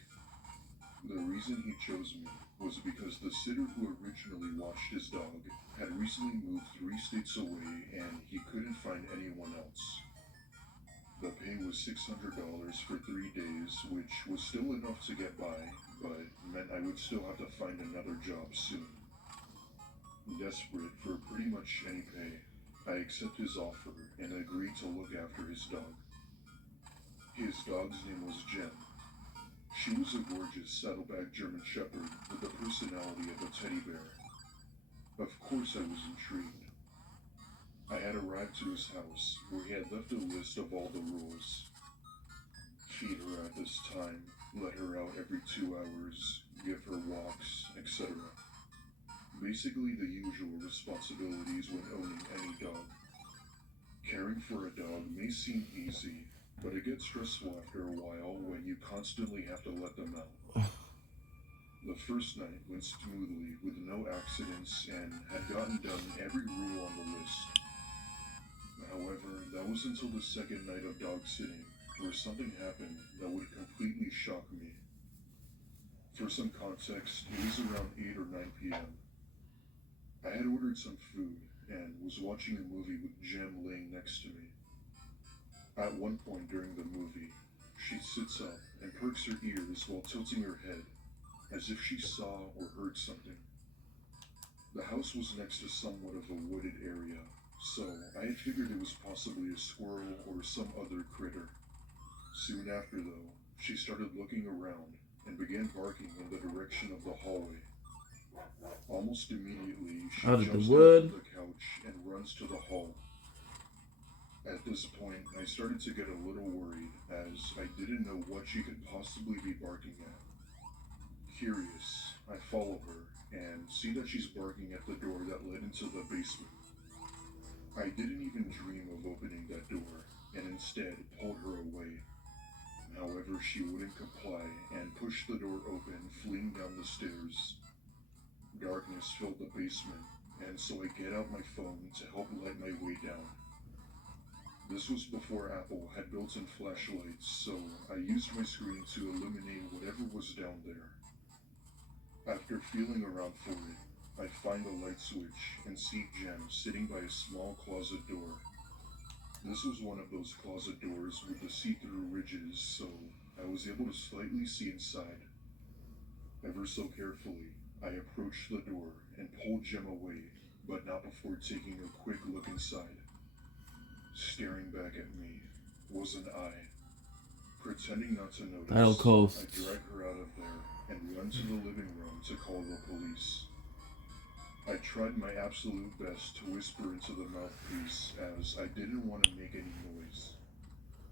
The reason he chose me was because the sitter who originally watched his dog had recently moved 3 states away and he couldn't find anyone else. The pay was $600 for 3 days, which was still enough to get by, but meant I would still have to find another job soon. Desperate for pretty much any pay, I accepted his offer and agreed to look after his dog. His dog's name was Jem. She was a gorgeous saddleback German Shepherd with the personality of a teddy bear. Of course I was intrigued. I had arrived to his house, where he had left a list of all the rules. Feed her at this time, let her out every 2 hours, give her walks, etc. Basically the usual responsibilities when owning any dog. Caring for a dog may seem easy, but it gets stressful after a while when you constantly have to let them out. The first night went smoothly with no accidents and had gotten done every rule on the list. However, that was until the second night of dog sitting, where something happened that would completely shock me. For some context, it was around 8 or 9 p.m. I had ordered some food and was watching a movie with Jem laying next to me. At one point during the movie, she sits up and perks her ears while tilting her head, as if she saw or heard something. The house was next to somewhat of a wooded area, so I had figured it was possibly a squirrel or some other critter. Soon after, though, she started looking around and began barking in the direction of the hallway. Almost immediately, she Out of jumps the wood. off the couch and runs to the hall. At this point, I started to get a little worried, as I didn't know what she could possibly be barking at. Curious, I follow her and see that she's barking at the door that led into the basement. I didn't even dream of opening that door, and instead pulled her away. However, she wouldn't comply and pushed the door open, fleeing down the stairs. Darkness filled the basement, and so I get out my phone to help light my way down. This was before Apple had built-in flashlights, so I used my screen to illuminate whatever was down there. After feeling around for it, I find the light switch and see Jem sitting by a small closet door. This was one of those closet doors with the see-through ridges, so I was able to slightly see inside. Ever so carefully, I approached the door and pulled Jem away, but not before taking a quick look inside. Staring back at me was an eye. Pretending not to notice, That'll cost. I drag her out of there and run to the living room to call the police. I tried my absolute best to whisper into the mouthpiece, as I didn't want to make any noise.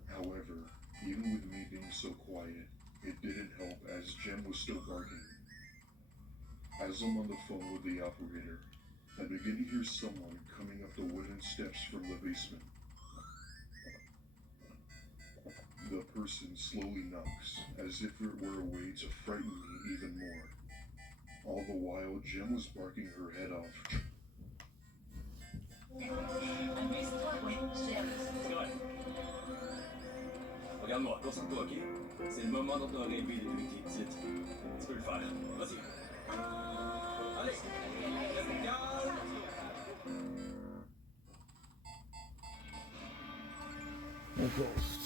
However, even with me being so quiet, it didn't help, as Jem was still barking. As I'm on the phone with the operator, I begin to hear someone coming up the wooden steps from the basement. The person slowly knocks, as if it were a way to frighten me even more. All the while, Jem was barking her head off. Regarde-moi, concentre-toi, ok? C'est le moment dont tu as rêvé depuis que t'es petite. Tu peux le faire. Vas-y. Allez! Regarde! A ghost.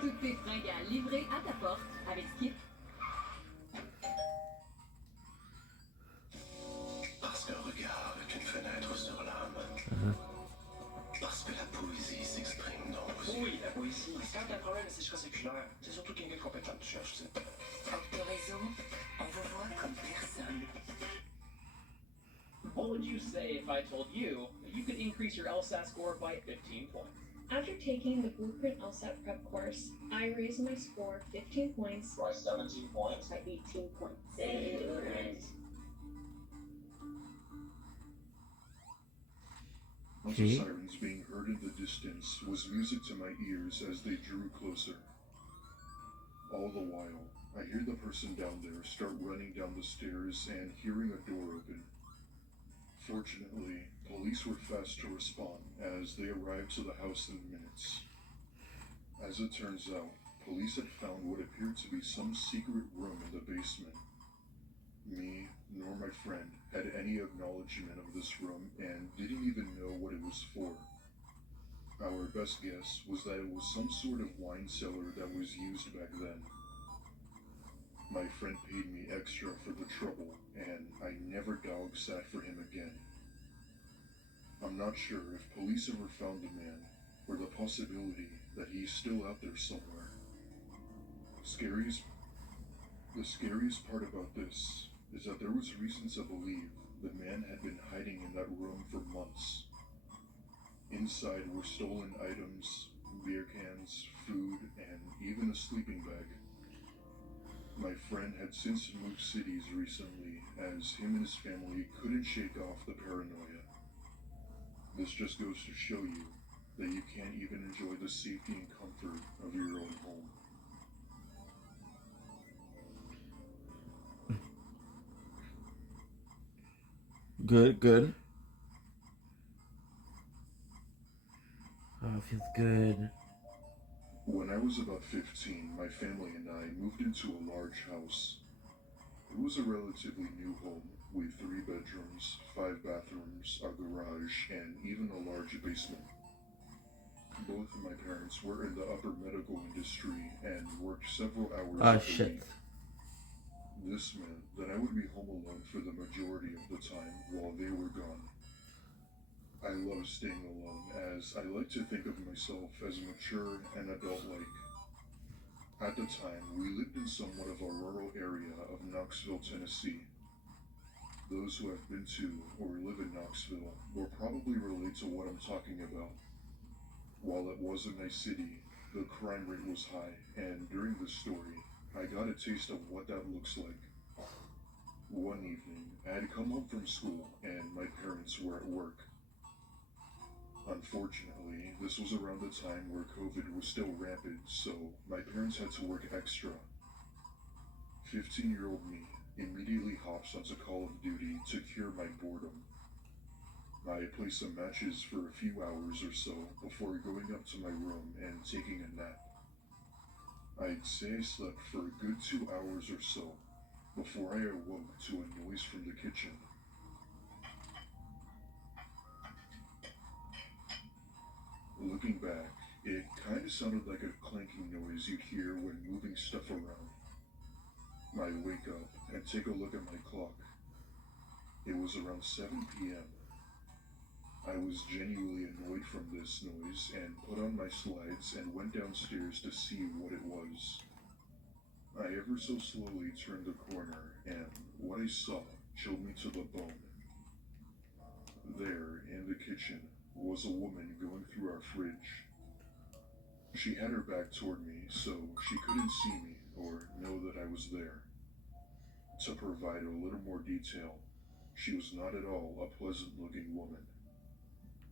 Toutes tes fringales livrées à ta porte avec Skip. Parce qu'un regard est une fenêtre sur l'âme. Parce que la poésie s'exprime dans vos yeux. Oui, la poésie. Quand t'as un problème de sécheresse oculaire, c'est surtout quelqu'un de compétent que tu cherches, tu sais. Octo-réseau, on vous voit comme personne. What would you say if I told you that you could increase your LSAT score by 15 points? After taking the Blueprint LSAT prep course, I raised my score 15 points. By 17 points? By 18 points. Sounds of sirens being heard in the distance was music to my ears as they drew closer. All the while, I hear the person down there start running down the stairs and hearing a door open. Fortunately, police were fast to respond as they arrived to the house in minutes. As it turns out, police had found what appeared to be some secret room in the basement. Me, nor my friend, had any acknowledgement of this room and didn't even know what it was for. Our best guess was that it was some sort of wine cellar that was used back then. My friend paid me extra for the trouble, and I never dog sat for him again. I'm not sure if police ever found the man, or the possibility that he's still out there somewhere. The scariest part about this is that there was reason to believe the man had been hiding in that room for months. Inside were stolen items, beer cans, food, and even a sleeping bag. My friend had since moved cities recently, as him and his family couldn't shake off the paranoia. This just goes to show you that you can't even enjoy the safety and comfort of your own home. Good, good. Oh, it feels good. When I was about 15, my family and I moved into a large house. It was a relatively new home with 3 bedrooms, 5 bathrooms, a garage, and even a large basement. Both of my parents were in the upper medical industry and worked several hours Ah, a shit. week. This meant that I would be home alone for the majority of the time while they were gone. I love staying alone as I like to think of myself as mature and adult-like. At the time, we lived in somewhat of a rural area of Knoxville, Tennessee. Those who have been to or live in Knoxville will probably relate to what I'm talking about. While it was a nice city, the crime rate was high, and during this story, I got a taste of what that looks like. One evening, I had come home from school, and my parents were at work. Unfortunately, this was around the time where COVID was still rampant, so my parents had to work extra. 15-year-old me immediately hops onto Call of Duty to cure my boredom. I play some matches for a few hours or so before going up to my room and taking a nap. I'd say I slept for a good 2 hours or so before I awoke to a noise from the kitchen. Looking back, it kinda sounded like a clanking noise you'd hear when moving stuff around. I wake up and take a look at my clock. It was around 7 p.m. I was genuinely annoyed from this noise and put on my slides and went downstairs to see what it was. I ever so slowly turned the corner and what I saw chilled me to the bone. There, in the kitchen, was a woman going through our fridge. She had her back toward me, so she couldn't see me or know that I was there. To provide a little more detail, she was not at all a pleasant-looking woman.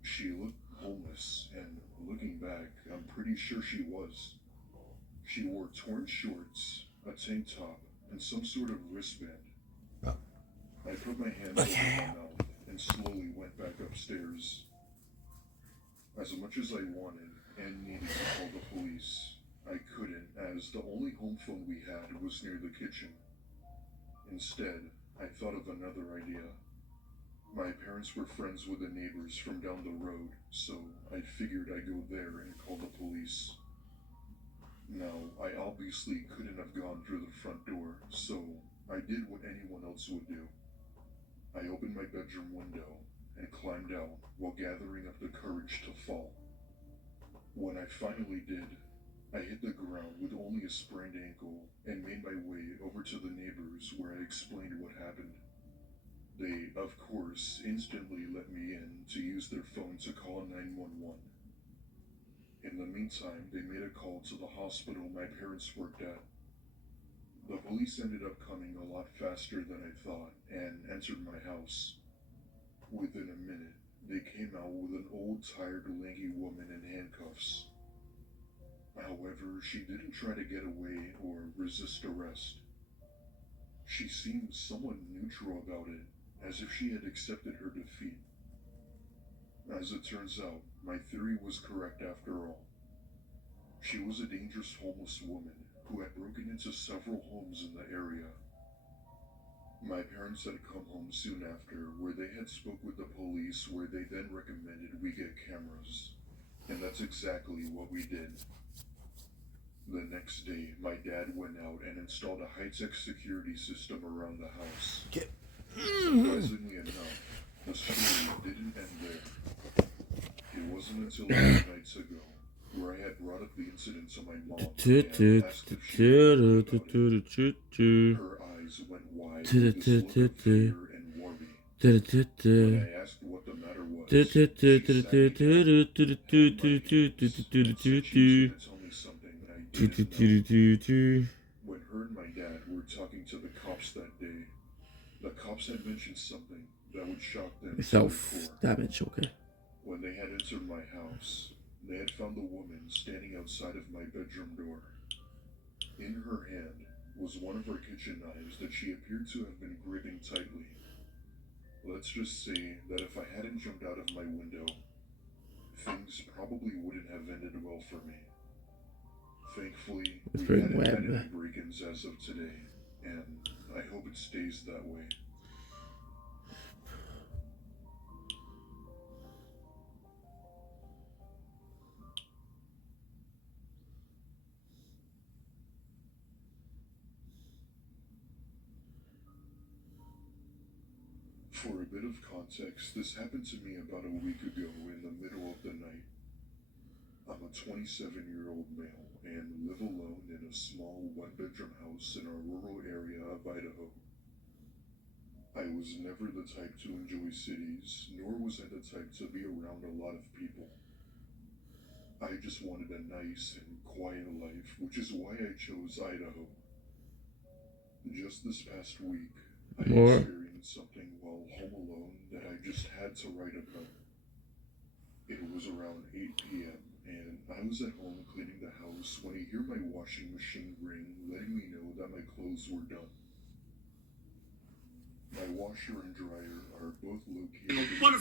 She looked homeless, and looking back, I'm pretty sure she was. She wore torn shorts, a tank top, and some sort of wristband. I put my hands over my mouth and slowly went back upstairs. As much as I wanted and needed to call the police, I couldn't, as the only home phone we had was near the kitchen. Instead, I thought of another idea. My parents were friends with the neighbors from down the road, so I figured I'd go there and call the police. Now, I obviously couldn't have gone through the front door, so I did what anyone else would do. I opened my bedroom window and climbed out while gathering up the courage to fall. When I finally did, I hit the ground with only a sprained ankle and made my way over to the neighbors where I explained what happened. They, of course, instantly let me in to use their phone to call 911. In the meantime, they made a call to the hospital my parents worked at. The police ended up coming a lot faster than I thought and entered my house. Within a minute, they came out with an old, tired, lanky woman in handcuffs. However, she didn't try to get away or resist arrest. She seemed somewhat neutral about it, as if she had accepted her defeat. As it turns out, my theory was correct after all. She was a dangerous homeless woman who had broken into several homes in the area. My parents had come home soon after, where they had spoke with the police, where they then recommended we get cameras. And that's exactly what we did. The next day, my dad went out and installed a high-tech security system around the house. Surprisingly enough, the story didn't end there. It wasn't until a few nights ago, where I had brought up the incident to my mom and asked if she knew about it. Her eyes went wide with this look of fear and worry. When I asked what the matter was, she sat me down, held my hands, and said she was going to tell me something I didn't know. When her and my dad were talking to the cops that day, the cops had mentioned something that would shock them to their core. Self-damage, okay. When they had entered my house, they had found the woman standing outside of my bedroom door. In her hand was one of her kitchen knives that she appeared to have been gripping tightly. Let's just say that if I hadn't jumped out of my window, things probably wouldn't have ended well for me. Thankfully, It's we very hadn't had web. any break-ins as of today, and I hope it stays that way. For a bit of context, this happened to me about a week ago in the middle of the night. I'm a 27-year-old male and live alone in a small one-bedroom house in a rural area of Idaho. I was never the type to enjoy cities, nor was I the type to be around a lot of people. I just wanted a nice and quiet life, which is why I chose Idaho. Just this past week, I More. experienced something while home alone that I just had to write about. It was around 8 p.m. and I was at home cleaning the house when I hear my washing machine ring, letting me know that my clothes were done. My washer and dryer are both located in the home,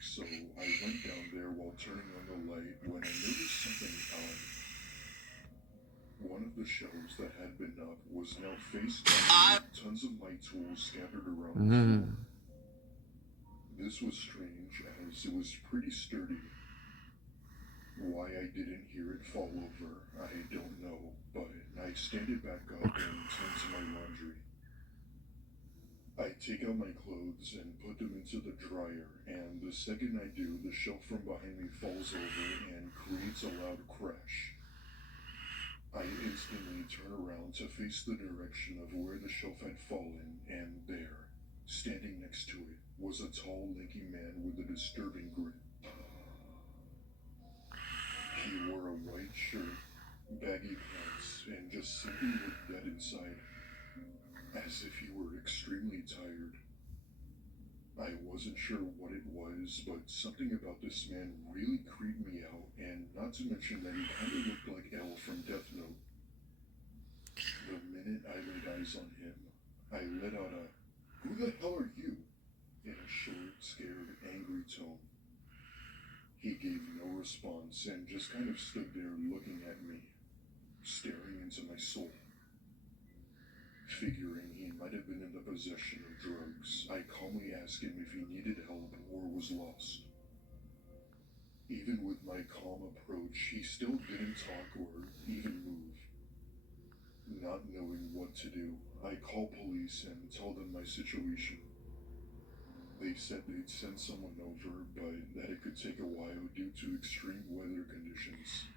so I went down there while turning on the light when I noticed something odd. One of the shelves that had been up was now face down with tons of my tools scattered around the floor. This was strange as it was pretty sturdy. Why I didn't hear it fall over, I don't know, but I stand it back up and turn to my laundry. I take out my clothes and put them into the dryer, and the second I do, the shelf from behind me falls over and creates a loud crash. I instantly turn around to face the direction of where the shelf had fallen, and there, standing next to it, was a tall, lanky man with a disturbing grin. He wore a white shirt, baggy pants, and just simply looked dead inside, as if he were extremely tired. I wasn't sure what it was, but something about this man really creeped me out, and not to mention that he kind of looked like L from Death Note. The minute I laid eyes on him, I let out a, "Who the hell are you?" in a short, scared, angry tone. He gave no response and just kind of stood there looking at me, staring into my soul. Figuring he might have been in the possession of drugs, I calmly asked him if he needed help or was lost. Even with my calm approach, he still didn't talk or even move. Not knowing what to do, I call police and tell them my situation. They said they'd send someone over, but that it could take a while due to extreme weather conditions.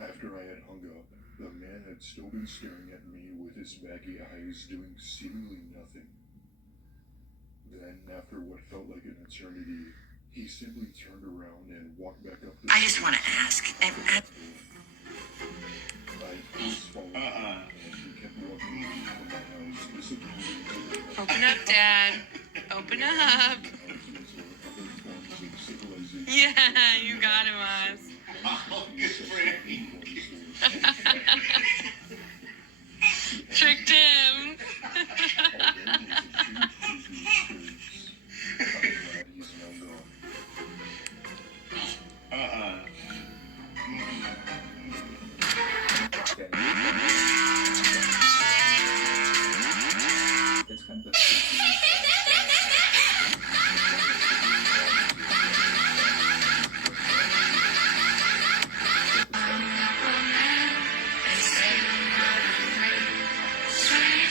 After I had hung up, the man had still been staring at me with his baggy eyes, doing seemingly nothing. Then, after what felt like an eternity, he simply turned around and walked back up the I just want to ask. I first followed him, and he kept walking from my house, disappearing. Open up, Dad. Open up. Yeah, you got him, Oz. Oh, good friend. Tricked him. It's kind of Sweet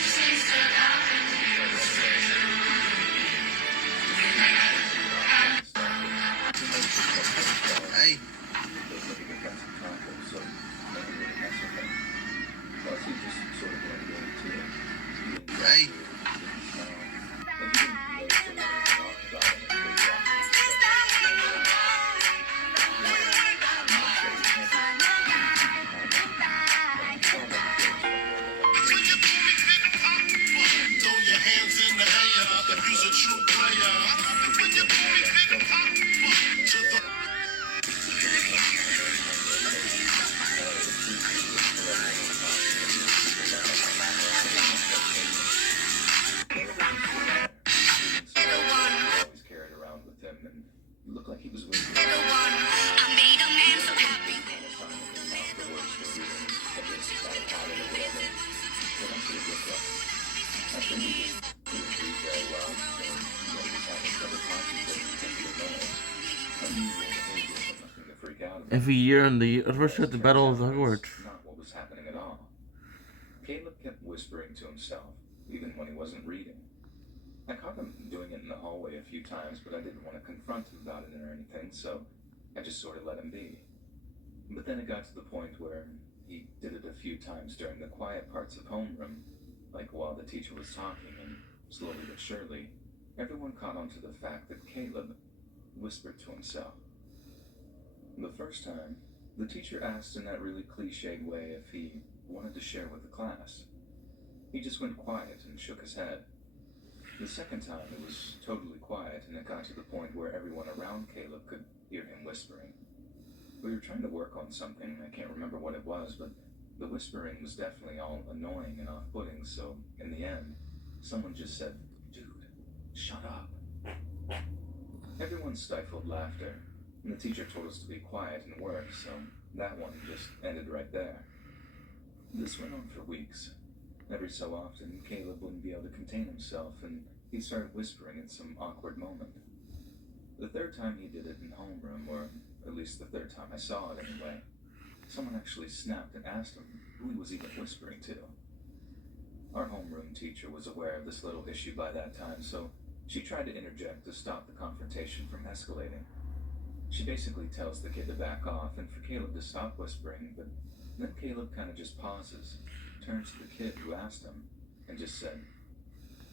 out of Every year on the anniversary of the Battle of Hogwarts. not what was happening at all. Caleb kept whispering to himself, even when he wasn't reading. I caught him doing it in the hallway a few times, but I didn't want to confront him about it or anything, so I just sort of let him be. But then it got to the point where he did it a few times during the quiet parts of homeroom, like while the teacher was talking, and slowly but surely, everyone caught on to the fact that Caleb whispered to himself. The first time, the teacher asked in that really cliched way if he wanted to share with the class. He just went quiet and shook his head. The second time, it was totally quiet, and it got to the point where everyone around Caleb could hear him whispering. We were trying to work on something, I can't remember what it was, but the whispering was definitely all annoying and off-putting, so in the end, someone just said, "Dude, shut up." Everyone stifled laughter, and the teacher told us to be quiet and work, so that one just ended right there. This went on for weeks. Every so often, Caleb wouldn't be able to contain himself, and he'd start whispering at some awkward moment. The third time he did it in homeroom, or at least the third time I saw it anyway, someone actually snapped and asked him who he was even whispering to. Our homeroom teacher was aware of this little issue by that time, so she tried to interject to stop the confrontation from escalating. She basically tells the kid to back off and for Caleb to stop whispering, but then Caleb kind of just pauses, turns to the kid who asked him, and just said,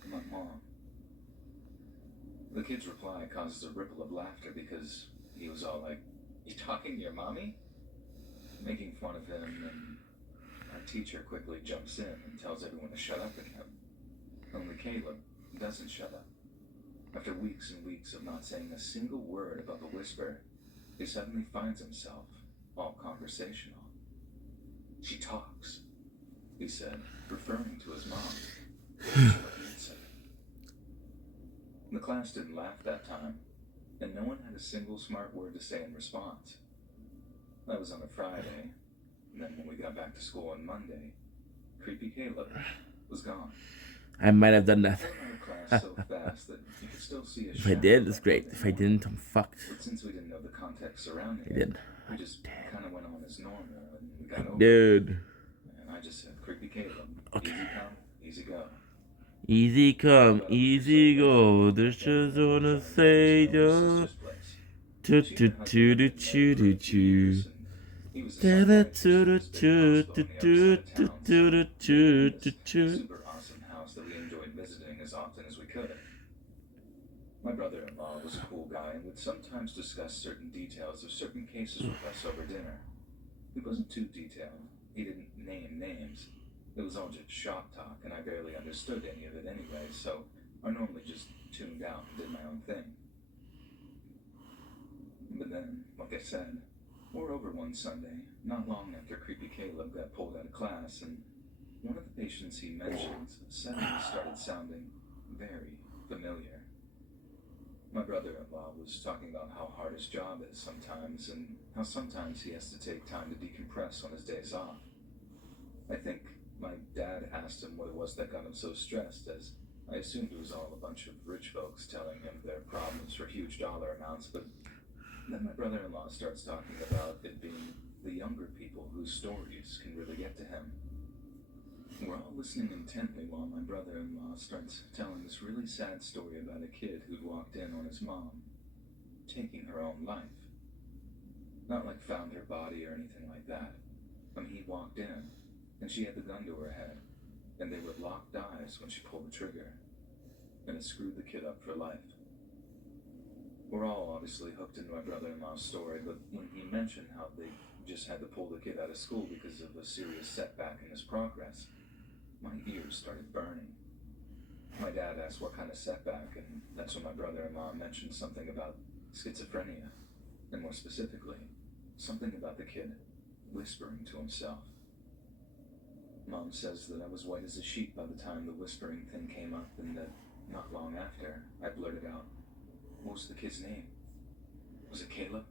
"My mom." The kid's reply causes a ripple of laughter because he was all like, "You talking to your mommy?" Making fun of him, and our teacher quickly jumps in and tells everyone to shut up again. Only Caleb doesn't shut up. After weeks and weeks of not saying a single word above a whisper, he suddenly finds himself all conversational. "She talks," he said, referring to his mom. The class didn't laugh that time, and no one had a single smart word to say in response. That was on a Friday, and then when we got back to school on Monday, creepy Caleb was gone. I might have done that. He went out of class so fast that you could still see his If I shadow did, it's above great. the If I didn't, I'm fucked. But since we didn't know the context surrounding I it, did. we just kind of went on as normal, and we got over Dude. it. And I just said, "Creepy Caleb, easy come, easy go." Easy come, easy go. There's just wanna say, yo. Choo choo choo choo choo choo. Da da choo choo choo choo choo choo choo choo. Super awesome house that we enjoyed visiting as often as we could. My brother-in-law was a cool guy and would sometimes discuss certain details of certain cases with us over dinner. He wasn't too detailed. He didn't name names. It was all just shop talk, and I barely understood any of it anyway, so I normally just tuned out and did my own thing. But then, like I said, we're over one Sunday, not long after Creepy Caleb got pulled out of class, and one of the patients he mentioned suddenly started sounding very familiar. My brother-in-law was talking about how hard his job is sometimes, and how sometimes he has to take time to decompress on his days off. I think my dad asked him what it was that got him so stressed, as I assumed it was all a bunch of rich folks telling him their problems for huge dollar amounts, but then my brother-in-law starts talking about it being the younger people whose stories can really get to him. We're all listening intently while my brother-in-law starts telling this really sad story about a kid who'd walked in on his mom taking her own life. Not like found her body or anything like that. I mean, he walked in, and she had the gun to her head, and they were locked eyes when she pulled the trigger, and it screwed the kid up for life. We're all obviously hooked into my brother-in-law's story, but when he mentioned how they just had to pull the kid out of school because of a serious setback in his progress, my ears started burning. My dad asked what kind of setback, and that's when my brother-in-law mentioned something about schizophrenia, and more specifically, something about the kid whispering to himself. Mom says that I was white as a sheet by the time the whispering thing came up, and that not long after, I blurted out, "What was the kid's name? Was it Caleb?"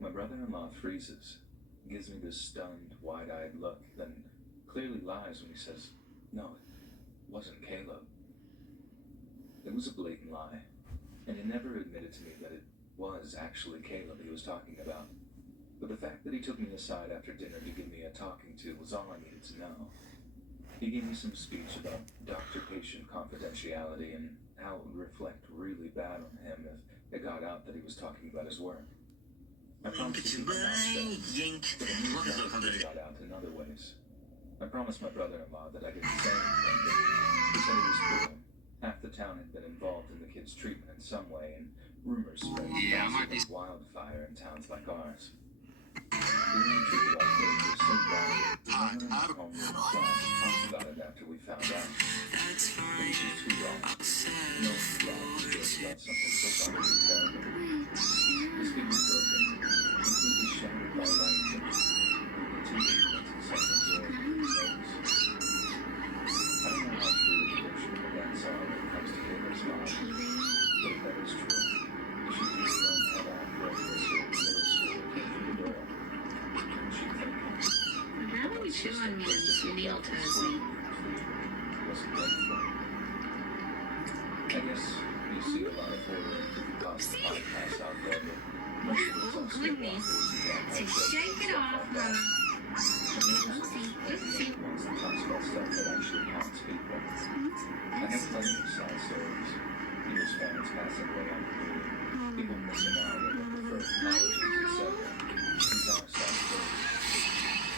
My brother-in-law freezes, gives me this stunned, wide-eyed look, then clearly lies when he says, "No, it wasn't Caleb." It was a blatant lie, and he never admitted to me that it was actually Caleb he was talking about. But the fact that he took me aside after dinner to give me a talking to was all I needed to know. He gave me some speech about doctor-patient confidentiality and how it would reflect really bad on him if it got out that he was talking about his work. I promised to keep my mouth shut, but it got out in other ways. I promised my brother-in-law that I didn't say anything, but he said it was cool. Half the town had been involved in the kid's treatment in some way, and rumors spread like wildfire in towns like ours. Being treated like kids was so bad that we went home and talked about it after we found out. It was just too wrong. No one thought to just about something so utterly terrible. This kid was broken, completely shattered by life, and we were too ignorant and self-absorbed in his ways. I don't know how true the traditional events are when it comes to Caleb's mom, but if that is true, you should do your own head on for a person in middle school who came through the door. And she'd think, How do you feel on me when Neil tells me? wasn't ready for me. I guess you see a lot of horror and creepypasta podcasts out there, but most of it's on skinwalkers and Shake it off, bro. ones that talks about stuff that actually haunts people. I have plenty of side stories. Eagles fans passing away on the moon, people missing out on their preferred colleges, etc. These are sad stories.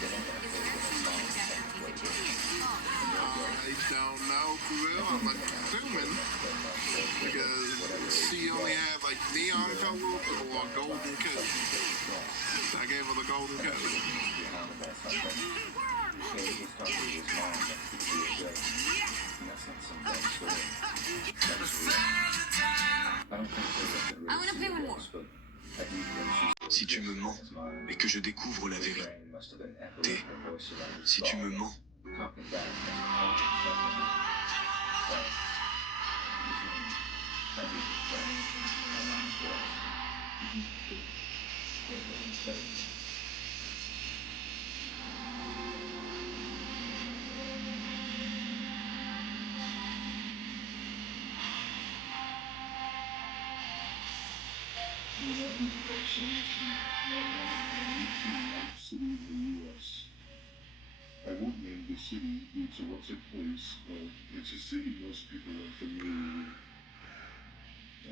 But I'm not afraid of a long second way I don't know for real. I'm assuming because she only had like neon colors or golden colors. I gave her the golden colors. I want to play one more. Si tu me mens et que je découvre la vérité, si tu me mens, I won't name the city due to what took place, but it's a city most people are familiar with.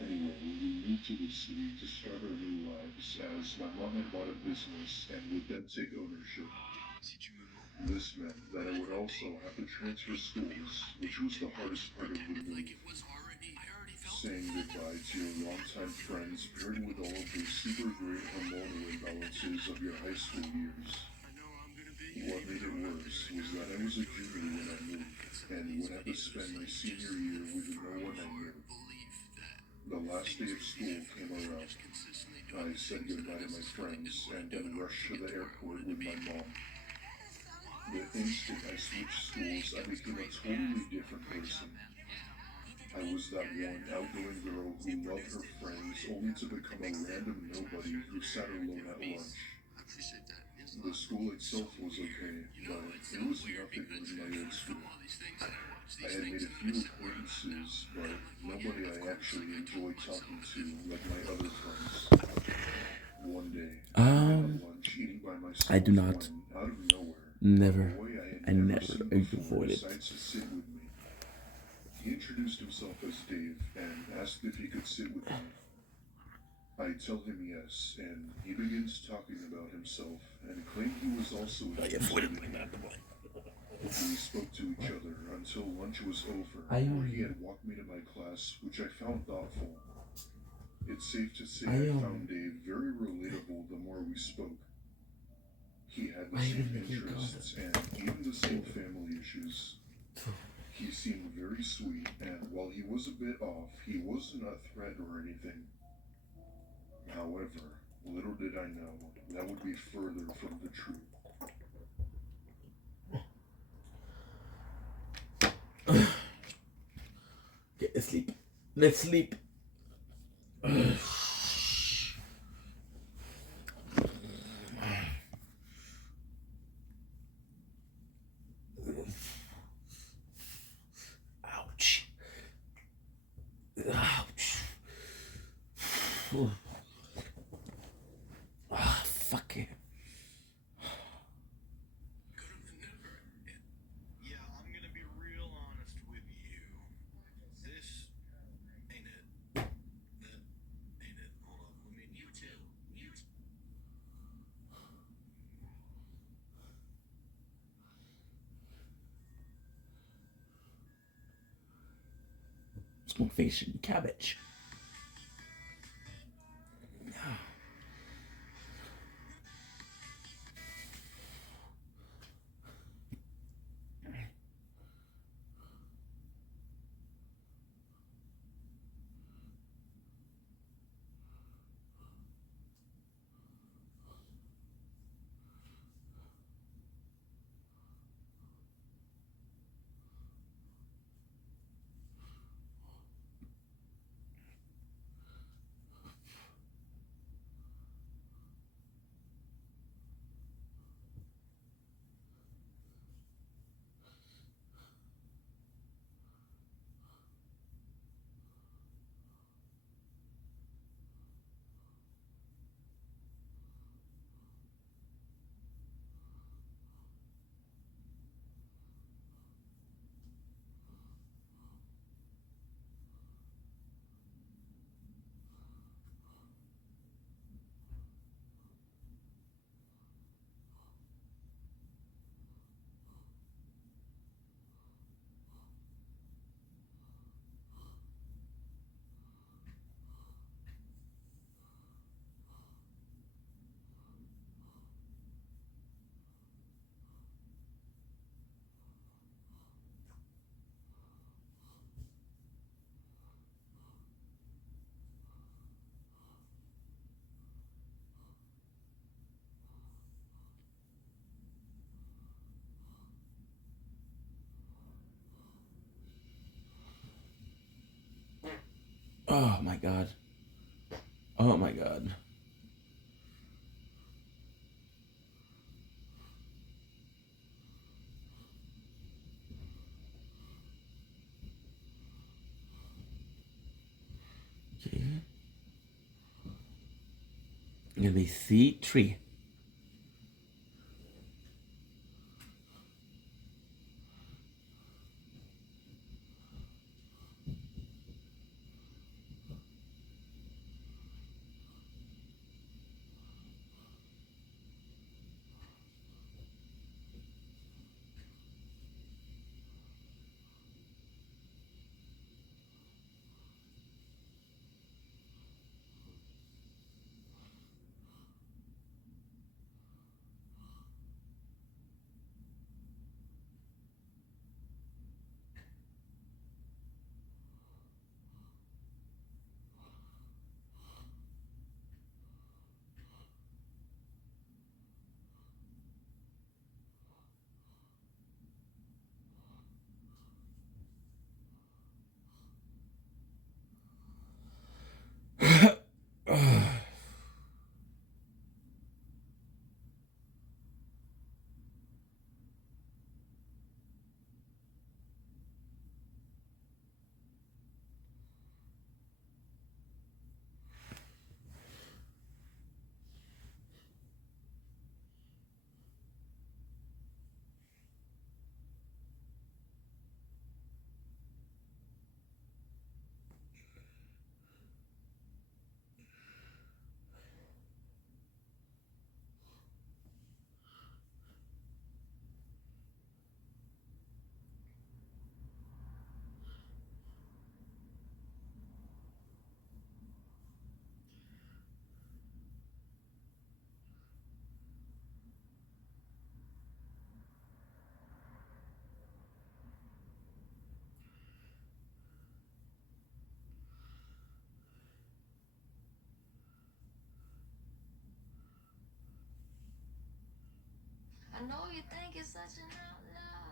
Anyway, we moved to the city to start our new lives as my mom had bought a business and would then take ownership. This meant that I would also have to transfer schools, which was the hardest part of the move. Saying goodbye to your longtime friends paired with all of the super great hormonal imbalances of your high school years. What made it worse was that I was a junior when I moved, and would have to spend my senior year with no one I knew. The last day of school came around. I said goodbye to my friends, and then rushed to the airport with my mom. The instant I switched schools, I became a totally different person. I was that one outgoing girl who loved her friends, only to become a random nobody who sat alone at lunch. The school itself was okay, but it was nothing like my old school. I had made a few acquaintances, but nobody I actually enjoyed talking to like my other friends. One day, I had lunch eating by myself I do not. when, out of nowhere, Never. a boy I had I never never seen before avoid it. decides to sit with me. He introduced himself as Dave and asked if he could sit with me. I tell him yes, and he begins talking about himself and claimed he was also interested in me. We spoke to each other until lunch was over, where he had walked me to my class, which I found thoughtful. It's safe to say I found Dave very relatable the more we spoke. He had the same interests and even the same family issues. He seemed very sweet, and while he was a bit off, he wasn't a threat or anything. However, little did I know that would be further from the truth. Get asleep. Let's sleep. Ouch. Ouch. fuck it. Yeah, I'm gonna be real honest with you. This ain't it. That ain't it. Hold on, let me. You too. Small fish and cabbage. Oh my god. Oh my god. Okay. Gonna be C3. I know you think it's such an outlaw.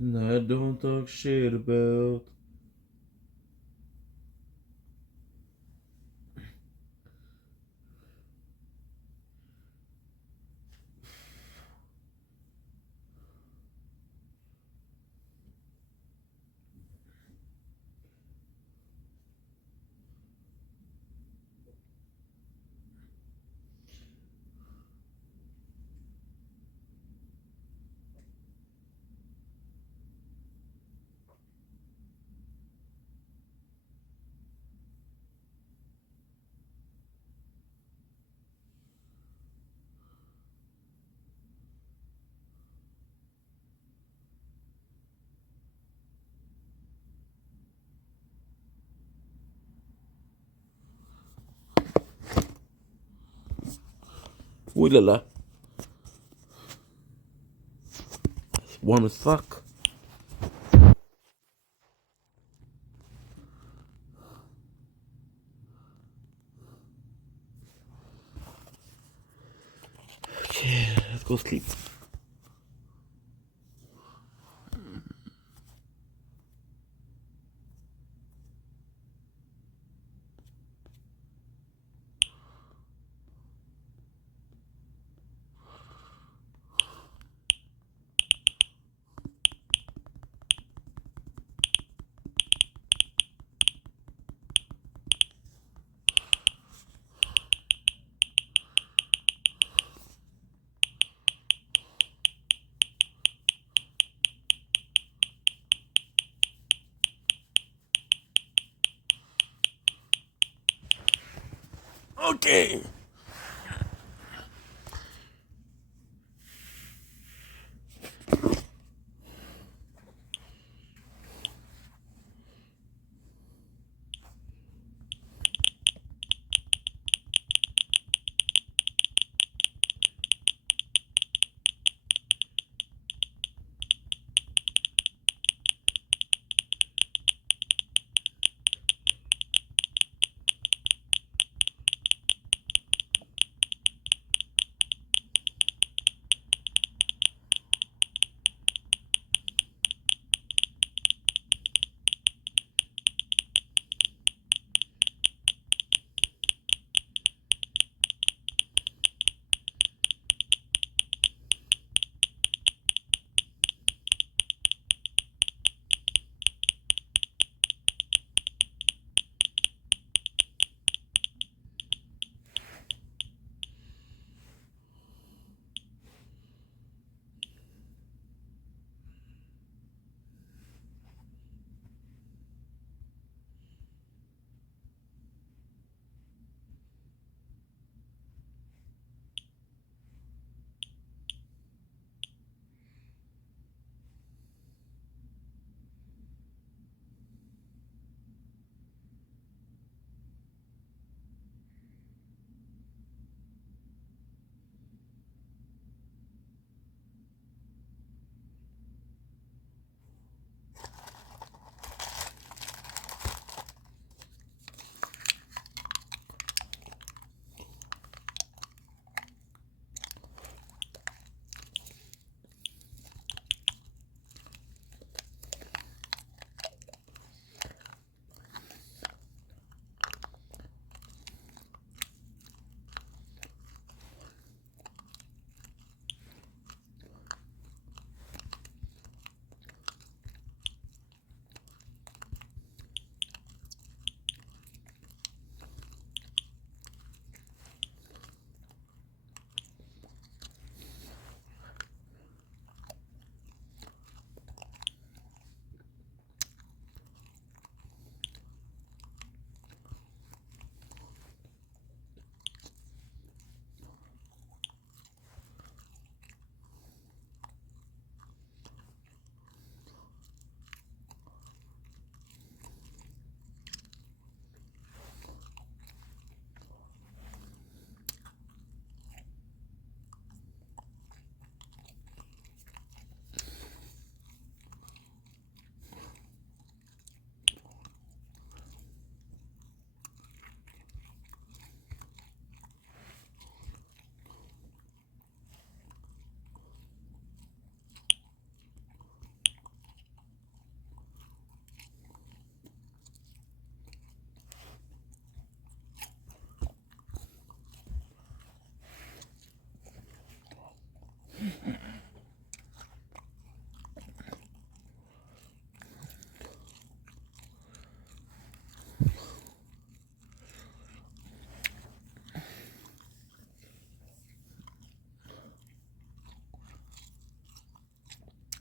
And I don't talk shit about. Ooh la la. It's warm as fuck. Okay, let's go sleep. Okay.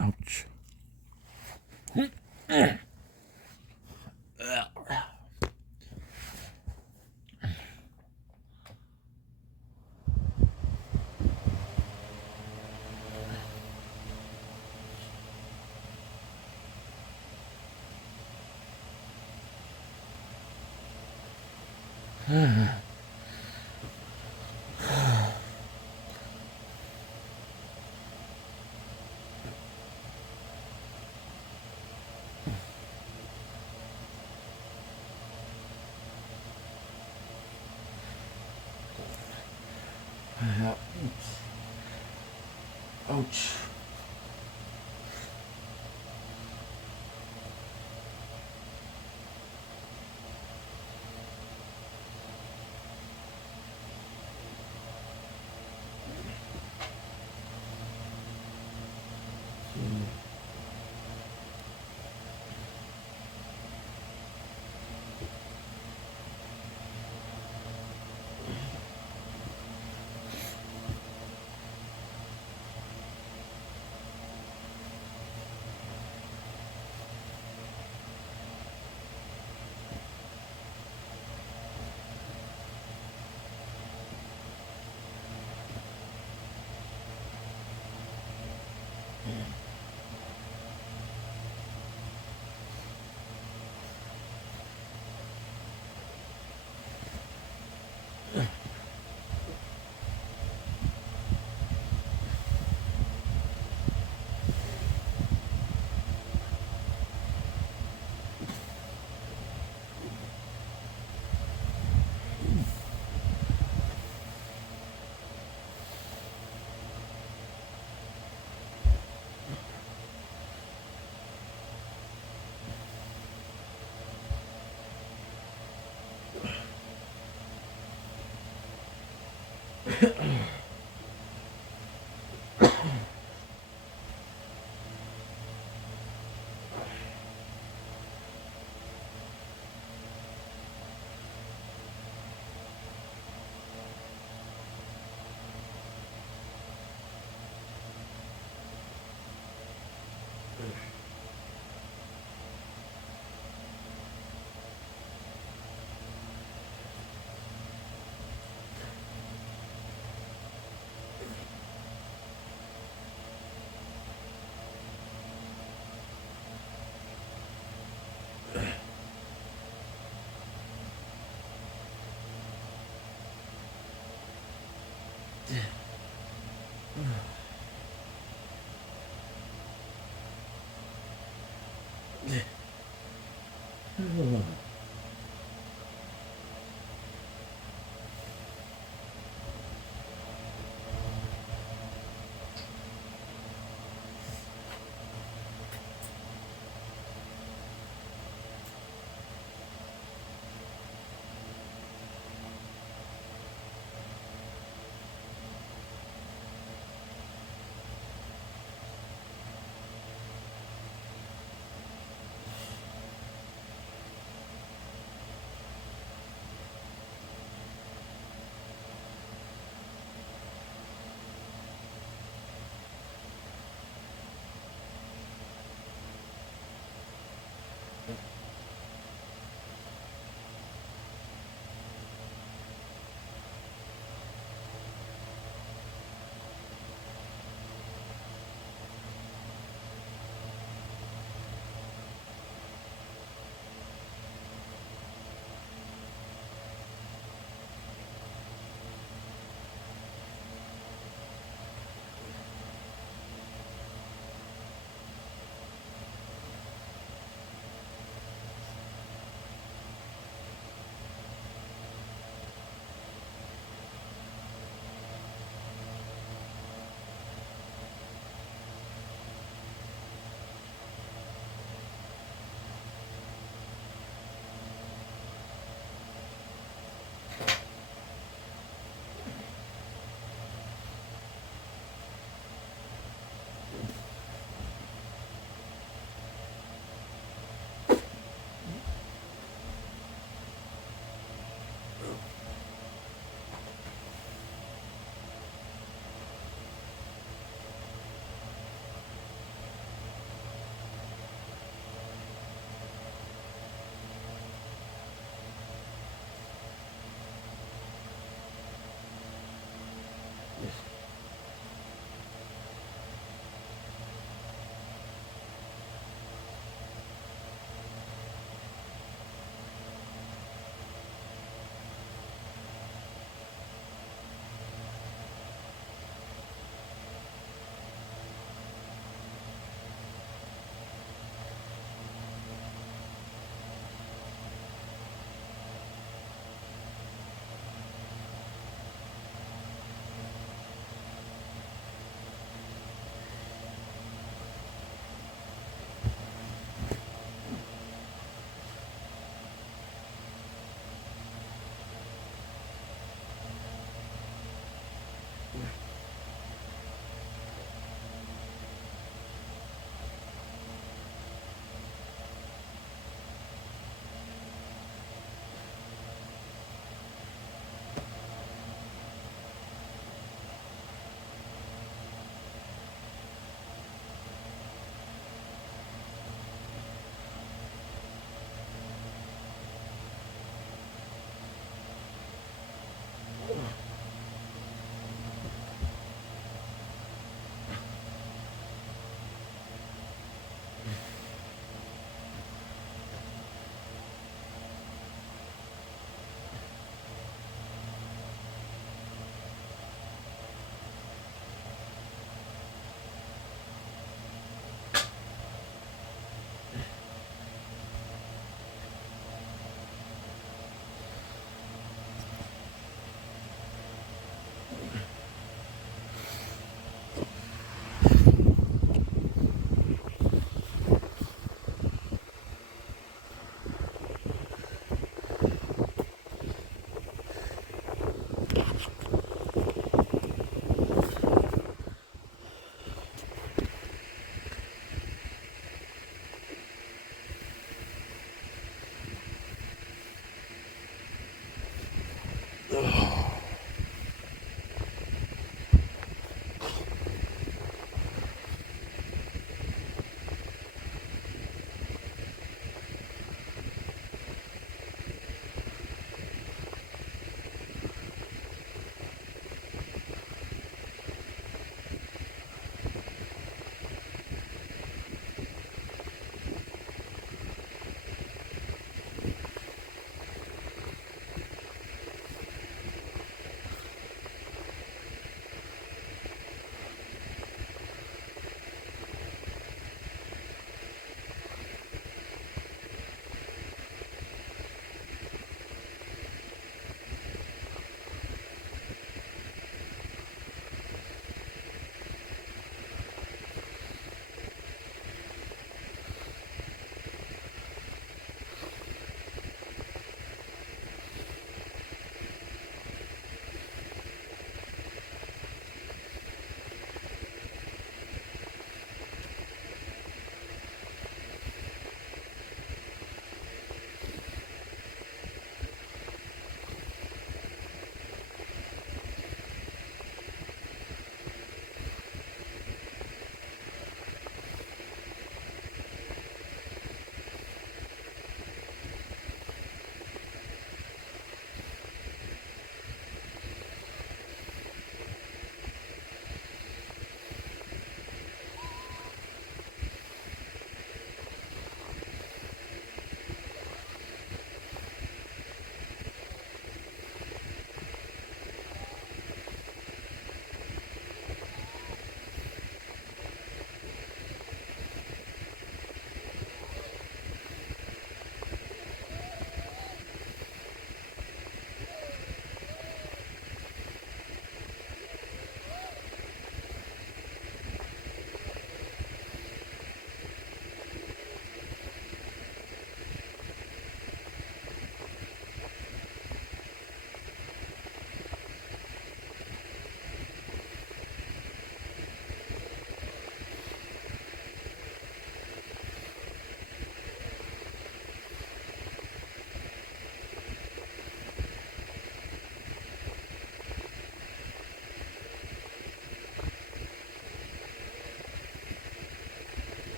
Ouch. Ouch.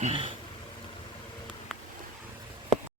Yeah.